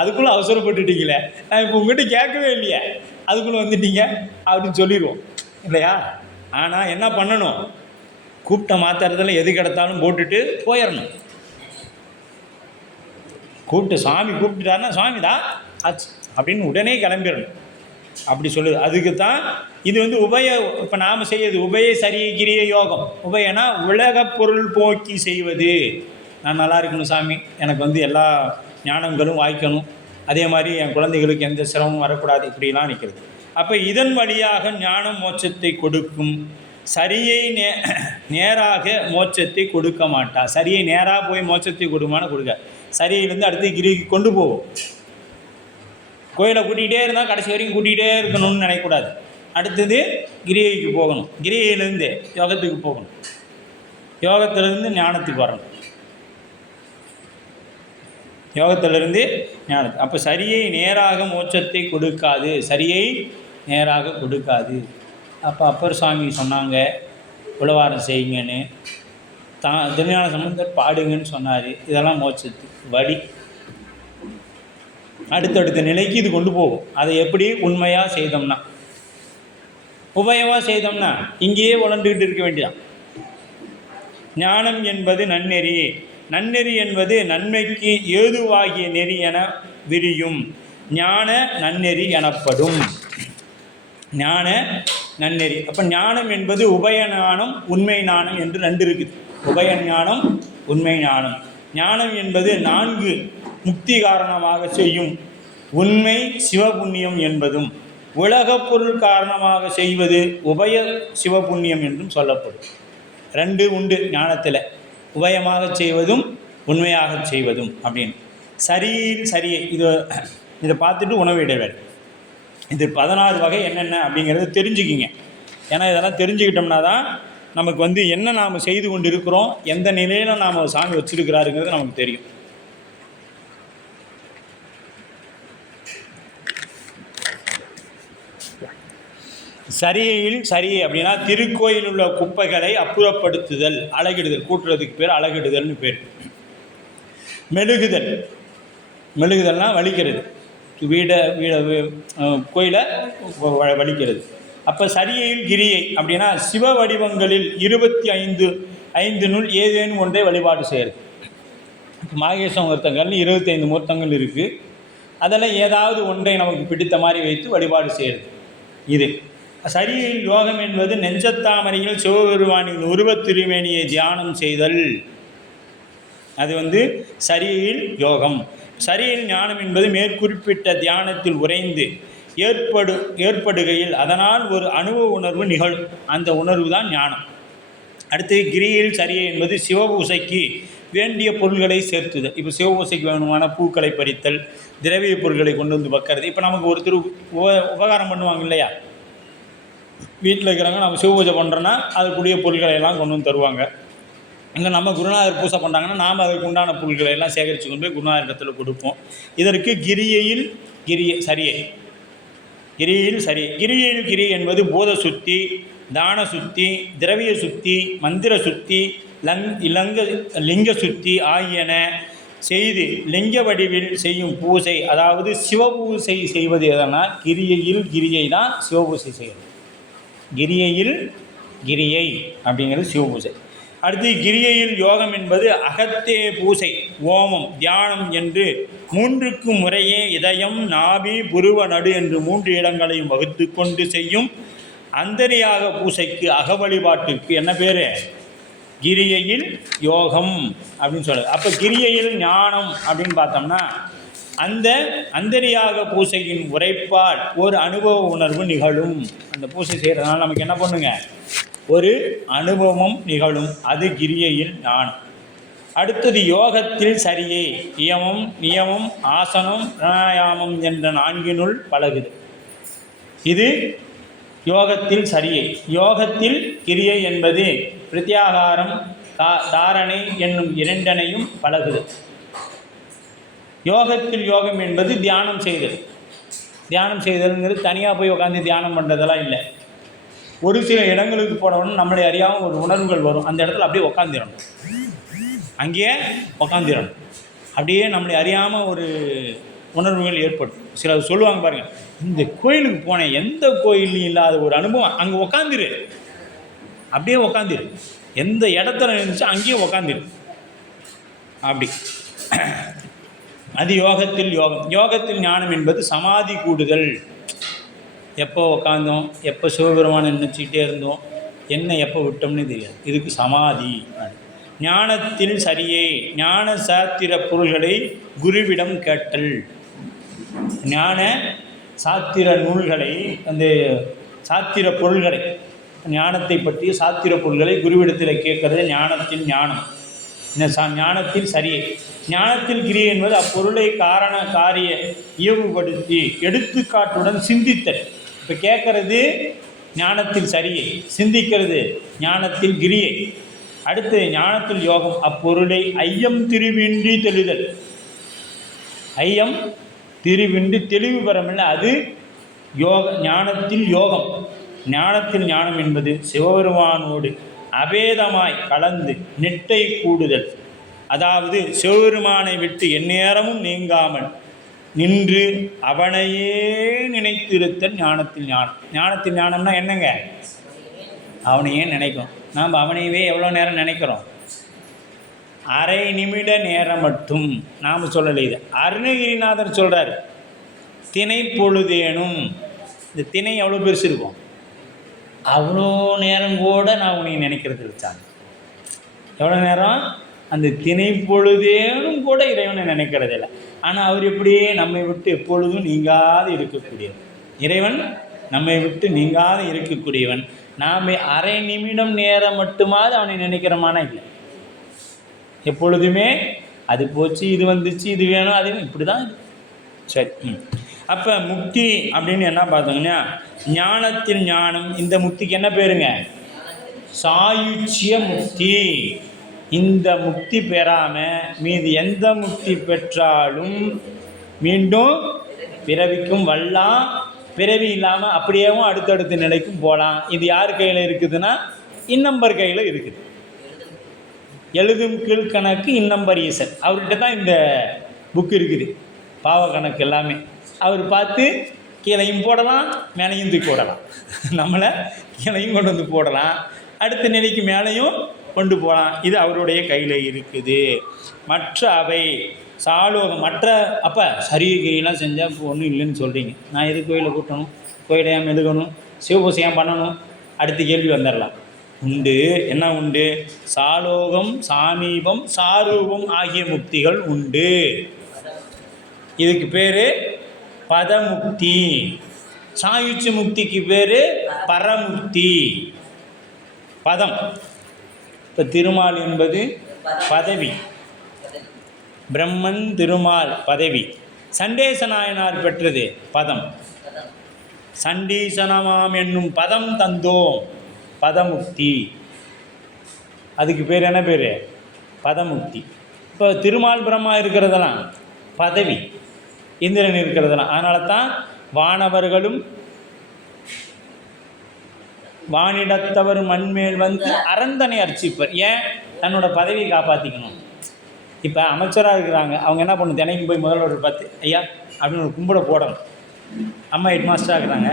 அதுக்குள்ளே அவசரப்பட்டுட்டீங்களே, நான் இப்போ உங்கள்கிட்ட கேட்கவே இல்லையே, அதுக்குள்ளே வந்துட்டீங்க அப்படின்னு சொல்லிடுவோம் இல்லையா? ஆனால் என்ன பண்ணணும்? கூப்பிட்ட மாத்திரத்தில் எது கிடத்தாலும் போட்டுட்டு போயிடணும். சாமி கூப்பிட்டுட்டாருன்னா சாமி தான் ஆச்சு அப்படின்னு உடனே கிளம்பிடணும். அப்படி சொல்லுது. அதுக்கு தான் இது உபய. இப்போ நாம் செய்யறது உபய சரியை கிரிய யோகம். உபயனா உலகப் பொருள் போக்கி செய்வது. நான் நல்லா இருக்கணும் சாமி, எனக்கு எல்லா ஞானங்களும் வாய்க்கணும், அதே மாதிரி என் குழந்தைகளுக்கு எந்த சிரமமும் வரக்கூடாது, இப்படிலாம் நிற்கிறது. அப்போ இதன் வழியாக ஞானம் மோட்சத்தை கொடுக்கும். சரியை நேராக மோட்சத்தை கொடுக்க மாட்டா. சரியை நேராக போய் மோட்சத்தை கொடுமான்னு கொடுக்க. சரியிலேருந்து அடுத்து கிரிக்கு கொண்டு போகும். கோயிலை கூட்டிகிட்டே இருந்தால் கடைசி வரைக்கும் கூட்டிகிட்டே இருக்கணும்னு நினைக்கக்கூடாது. அடுத்தது கிரியைக்கு போகணும், கிரியையிலேருந்து யோகத்துக்கு போகணும், யோகத்திலேருந்து ஞானத்துக்கு வரணும், யோகத்திலிருந்து ஞானத்து. அப்போ சரியை நேராக மோட்சத்தை கொடுக்காது, சரியை நேராக கொடுக்காது. அப்போ அப்பர் சுவாமி சொன்னாங்க உழவாரம் செய்யுங்கன்னு, திருஞான சம்பந்தர் பாடுங்கன்னு சொன்னார். இதெல்லாம் மோட்சத்துக்கு வழி. அடுத்தடுத்த நிலைக்கு இது கொண்டு போகும். அதை எப்படி உண்மையாக செய்தோம்னா, உபயமாக செய்தோம்னா இங்கேயே உழண்டுக்கிட்டு இருக்க வேண்டியதான். ஞானம் என்பது நன்னெறி. நன்னெறி என்பது நன்மைக்கு ஏதுவாகிய நெறி என விரியும். ஞான நன்னெறி எனப்படும். ஞான நன்னெறி. அப்போ ஞானம் என்பது உபய ஞானம் உண்மை ஞானம் என்று 2 இருக்குது. உபய ஞானம் உண்மை ஞானம். ஞானம் என்பது 4 முக்தி காரணமாக செய்யும். உண்மை சிவபுண்ணியம் என்பதும் உலகப் பொருள் காரணமாக செய்வது உபய சிவபுண்ணியம் என்றும் சொல்லப்படும். ரெண்டு உண்டு ஞானத்தில், உபயமாக செய்வதும் உண்மையாக செய்வதும் அப்படின்னு. சரியில் சரியை இதை பார்த்துட்டு உணவு இடைவேளை. இது 16 வகை என்னென்ன அப்படிங்கிறத தெரிஞ்சுக்கிங்க. ஏன்னா இதெல்லாம் தெரிஞ்சுக்கிட்டோம்னா தான் நமக்கு என்ன நாம் செய்து கொண்டு இருக்கிறோம், எந்த நிலையில் நாம் சாமி வச்சுருக்கிறாருங்கிறது நமக்கு தெரியும். சரியில் சரியை அப்படின்னா திருக்கோயில் உள்ள குப்பைகளை அப்புறப்படுத்துதல், அழகிடுதல், கூட்டுறதுக்கு பேர் அழகிடுதல்னு பேர். மெழுகுதல், மெழுகுதல்னால் வலிக்கிறது, கோயிலை வலிக்கிறது. அப்போ சரியையில் கிரியை அப்படின்னா சிவ வடிவங்களில் 25 ஏதேனும் ஒன்றை வழிபாடு செய்கிறது. மாகேச முகூர்த்தங்கள்னு 25 முகூர்த்தங்கள் இருக்குது. அதெல்லாம் ஏதாவது ஒன்றை நமக்கு பிடித்த மாதிரி வைத்து வழிபாடு செய்கிறது. இது சரியில் யோகம் என்பது நெஞ்சத்தாமரையில் சிவபெருமானின் உருவத் திருமேனியை தியானம் செய்தல். அது சரியில் யோகம். சரியில் ஞானம் என்பது மேற்குறிப்பிட்ட தியானத்தில் உறைந்து ஏற்படுகையில் அதனால் ஒரு அனுபவ உணர்வு நிகழும். அந்த உணர்வு தான் ஞானம். அடுத்து கிரியில் சரியை என்பது சிவபூசைக்கு வேண்டிய பொருள்களை சேர்த்துதல். இப்போ சிவபூசைக்கு வேணுமான பூக்களை பறித்தல், திரவிய பொருட்களை கொண்டு வந்து வைக்கிறது. இப்போ நமக்கு ஒருத்தர் உபகாரம் பண்ணுவாங்க இல்லையா, வீட்டில் இருக்கிறவங்க நம்ம சிவபூஜை பண்ணுறோன்னா அதுக்குரிய பொருட்களை எல்லாம் கொண்டு வந்து தருவாங்க. இங்கே நம்ம குருநாதர் பூஜை பண்ணுறாங்கன்னா நாம் அதுக்கு உண்டான பொருட்களை எல்லாம் சேகரித்து கொண்டு போய் குருநாதர் இடத்துல கொடுப்போம். இதற்கு கிரியையில் சரியை, கிரியையில் சரி. கிரியையில் கிரி என்பது பூத சுத்தி, தான சுத்தி, திரவிய சுத்தி, மந்திர சுத்தி, லிங்க சுத்தி ஆகியன செய்து லிங்க வடிவில் செய்யும் பூசை, அதாவது சிவபூசை செய்வது எதனால் கிரியை தான் சிவபூசை செய்கிறது. கிரியையில் கிரியை அப்படிங்கிறது சிவபூசை. அடுத்து கிரியையில் யோகம் என்பது அகத்தே பூசை, ஓமம், தியானம் என்று 3க்கு முறையே இதயம், நாபி, புருவ, நடு என்று 3 இடங்களையும் வகுத்து கொண்டு செய்யும் அந்தரியாக பூசைக்கு, அக வழிபாட்டுக்கு என்ன பேர்? கிரியையில் யோகம் அப்படின்னு சொல்லுது. அப்போ கிரியையில் ஞானம் அப்படின்னு பார்த்தோம்னா அந்த அந்தரியாக பூசையின் உரைப்பால் ஒரு அனுபவ உணர்வு நிகழும். அந்த பூசை செய்கிறதுனால நமக்கு என்ன பண்ணுங்க, ஒரு அனுபவம் நிகழும். அது கிரியையில் ஞானம். அடுத்தது யோகத்தில் சரியை, இயமம், நியமம், ஆசனம், பிராணாயாமம் என்ற 4னுள் பழகுது. இது யோகத்தில் சரியை. யோகத்தில் கிரியை என்பது பிரத்யாகாரம், தாரணை என்னும் 2னையும் பழகுது. யோகத்தில் யோகம் என்பது தியானம் செய்தல். தியானம் செய்தல்ங்கிறது தனியாக போய் உட்காந்து தியானம் பண்ணுறதெல்லாம் இல்லை. ஒரு சில இடங்களுக்கு போனவுடனே நம்மளை அறியாமல் ஒரு உணர்வுகள் வரும். அந்த இடத்துல அப்படியே உட்காந்துடணும், அங்கேயே உட்காந்துடணும். அப்படியே நம்மளை அறியாமல் ஒரு உணர்வுகள் ஏற்படும். சிலர் சொல்லுவாங்க பாருங்கள், இந்த கோயிலுக்கு போனேன், எந்த கோயிலையும் இல்லாத ஒரு அனுபவம், அங்கே உட்காந்துரு, அப்படியே உட்காந்துரு, எந்த இடத்துல இருந்துச்சு அங்கேயே உட்காந்துரு. அப்படி அது யோகத்தில் யோகம். யோகத்தில் ஞானம் என்பது சமாதி கூடுதல். எப்போ உட்காந்தோம், எப்போ சிவபெருமானை நினச்சிக்கிட்டே இருந்தோம், என்ன எப்போ விட்டோம்னு தெரியாது. இதுக்கு சமாதி. ஞானத்தில் சரியே, ஞான சாத்திர பொருள்களை குருவிடம் கேட்டல். ஞான சாத்திர நூல்களை, அந்த சாத்திர பொருள்களை, ஞானத்தை பற்றிய சாத்திர பொருள்களை குருவிடத்தில் கேட்கறது ஞானத்தில் ஞானம். ஞானத்தில் சரியை. ஞானத்தில் கிரியை என்பது அப்பொருளை காரண காரிய இயல்புபடுத்தி எடுத்துக்காட்டுடன் சிந்தித்தல். இப்போ கேட்கறது ஞானத்தில் சரியை, சிந்திக்கிறது ஞானத்தில் கிரியை. அடுத்து ஞானத்தில் யோகம், அப்பொருளை ஐயம் திரிவின்றி தெளிதல். ஐயம் திரிவின்றி தெளிவு பெறமில்லை, அது யோக. ஞானத்தில் யோகம். ஞானத்தில் ஞானம் என்பது சிவபெருமானோடு அபேதமாய் கலந்து நெட்டை கூடுதல். அதாவது சிவபெருமானை விட்டு எந்நேரமும் நீங்காமல் நின்று அவனையே நினைத்திருத்தல் ஞானத்தில் ஞானம். ஞானத்தில் ஞானம்னா என்னங்க? அவனையே நினைக்கும். நாம் அவனையவே எவ்வளோ நேரம் நினைக்கிறோம்? அரை நிமிட நேரம் மட்டும். நாம் சொல்லலை, இது அருணகிரிநாதர் சொல்கிறார். தினை பொழுதேனும். இந்த திணை எவ்வளோ பெருசு இருக்கும், அவ்வளோ நேரம் கூட நான் உன்னை நினைக்கிறது இருக்காங்க. எவ்வளோ நேரம்? அந்த திணை பொழுதேனும் கூட இறைவனை நினைக்கிறது இல்லை. ஆனால் அவர் எப்படியே நம்மை விட்டு எப்பொழுதும் நீங்காது இருக்கக்கூடியவர். இறைவன் நம்மை விட்டு நீங்காத இருக்கக்கூடியவன். நாம் அரை நிமிடம் நேரம் மட்டுமாவது அவனை நினைக்கிறோமானா இல்லை. எப்பொழுதுமே அது போச்சு, இது வந்துச்சு, இது வேணும், அது இப்படி தான். சரி. அப்போ முக்தி அப்படின்னு என்ன பார்த்தோங்கன்னா, ஞானத்தில் ஞானம். இந்த முக்திக்கு என்ன பேருங்க? சாயுச்சிய முக்தி. இந்த முக்தி பெறாமல் மீது எந்த முக்தி பெற்றாலும் மீண்டும் பிறவிக்கும் வரலாம், பிறவி இல்லாமல் அப்படியேவும் அடுத்தடுத்த நிலைக்கும் போகலாம். இது யார் கையில் இருக்குதுன்னா இன்னம்பர் கையில் இருக்குது. எழுதும் கீழ்கணக்கு இன்னம்பர் ஈசன், அவர்கிட்ட தான் இந்த புக்கு இருக்குது. பாவ கணக்கு எல்லாமே அவர் பார்த்து கீழையும் போடலாம், மேலையும் தூக்கி போடலாம். நம்மளை கீழையும் கொண்டு வந்து போடலாம், அடுத்த நிலைக்கு மேலேயும் கொண்டு போகலாம். இது அவருடைய கையில் இருக்குது. மற்ற அவை சாலோகம் மற்ற. அப்போ சரியெல்லாம் செஞ்சால் இப்போ ஒன்றும் இல்லைன்னு சொல்கிறீங்க. நான் எது கோயிலை கூட்டணும், கோயிலை ஏன் மெழுகணும், சிவபூசை ஏன் பண்ணணும்? அடுத்த கேள்வி வந்துடலாம். உண்டு. என்ன உண்டு? சாலோகம், சாமீபம், சாரூபம் ஆகிய முக்திகள் உண்டு. இதுக்கு பேர் பதமுக்தி. சாயுச்ச முக்திக்கு பேர் பரமுக்தி. பதம். இப்போ திருமால் என்பது பதவி, பிரம்மன் திருமால் பதவி. சண்டேச நாயனார் பெற்றது பதம். சண்டீசனமாம் என்னும் பதம் தந்தோம், பதமுக்தி. அதுக்கு பேர் என்ன பேர்? பதமுக்தி. இப்போ திருமால் பிரம்மா இருக்கிறதெல்லாம் பதவி, இந்திரன் இருக்கிறதெல்லாம். அதனால தான் வானவர்களும் வானிடத்தவர் மண்மேல் வந்து அறந்தனை அர்ச்சிப்பர். ஏன்? தன்னோட பதவியை காப்பாற்றிக்கணும். இப்போ அமைச்சராக இருக்கிறாங்க, அவங்க என்ன பண்ணணும்? தினைக்கும் போய் முதல்வர் பார்த்து ஐயா அப்படின்னு ஒரு கும்பிட போடணும். அம்மா ஹெட் மாஸ்டராக இருக்கிறாங்க,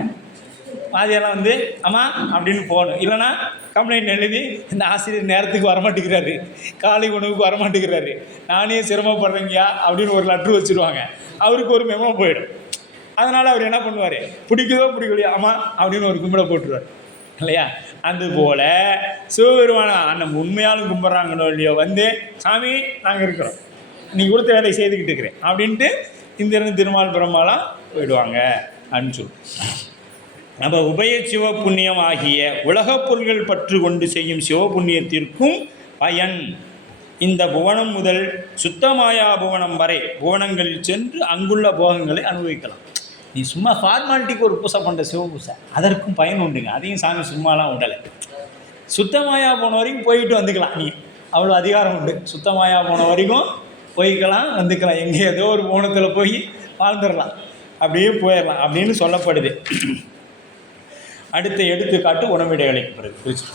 மாதிரியெல்லாம் வந்து அம்மா அப்படின்னு போகணும். இல்லைனா கம்ப்ளைண்ட் எழுதி இந்த ஆசிரியர் நேரத்துக்கு வரமாட்டேங்கிறாரு, காலை உணவுக்கு வரமாட்டேங்கிறாரு, நானே சிரமப்படுறேங்கயா அப்படின்னு ஒரு லெட்ரு வச்சுருவாங்க. அவருக்கு ஒரு மெமோ போயிடும். அதனால் அவர் என்ன பண்ணுவார்? பிடிக்குதோ பிடிக்கலையோ அம்மா அப்படின்னு ஒரு கும்பிட போட்டுருவார் இல்லையா? அதுபோல் சிவபெருமான அண்ணன் உண்மையாலும் கும்பிட்றாங்களோ இல்லையோ வந்து சாமி நாங்கள் இருக்கிறோம், நீ கொடுத்த வேலையை செய்துக்கிட்டு இருக்கிறேன் அப்படின்ட்டு இந்திரன் திருமால் பிரம்மாலாம் போயிடுவாங்க அப்படின்னு சொல்லி. நம்ம உபய சிவ புண்ணியம் ஆகிய உலகப் பொருள்கள் பற்று கொண்டு செய்யும் சிவ புண்ணியத்திற்கும் பயன். இந்த புவனம் முதல் சுத்தமாயா புவனம் வரை புவனங்களில் சென்று அங்குள்ள போகங்களை அனுபவிக்கலாம். நீ சும்மா ஃபார்மாலிட்டிக்கு ஒரு பூசை பண்ணுற சிவ பூசை, அதற்கும் பயன் உண்டுங்க. அதையும் சாமி சும்மாலாம் உண்டலை. சுத்தமாயா போன வரைக்கும் போயிட்டு வந்துக்கலாம். நீ அவ்வளோ அதிகாரம் உண்டு. சுத்தமாயா போன வரைக்கும் போய்க்கலாம் வந்துக்கலாம். எங்கே ஏதோ ஒரு புவனத்தில் போய் வாழ்ந்துடலாம், அப்படியே போயிடலாம் அப்படின்னு சொல்லப்படுது. அடுத்த எடுத்துக்காட்டு உணவிடைகளுக்கு பிறகு குறிச்சு.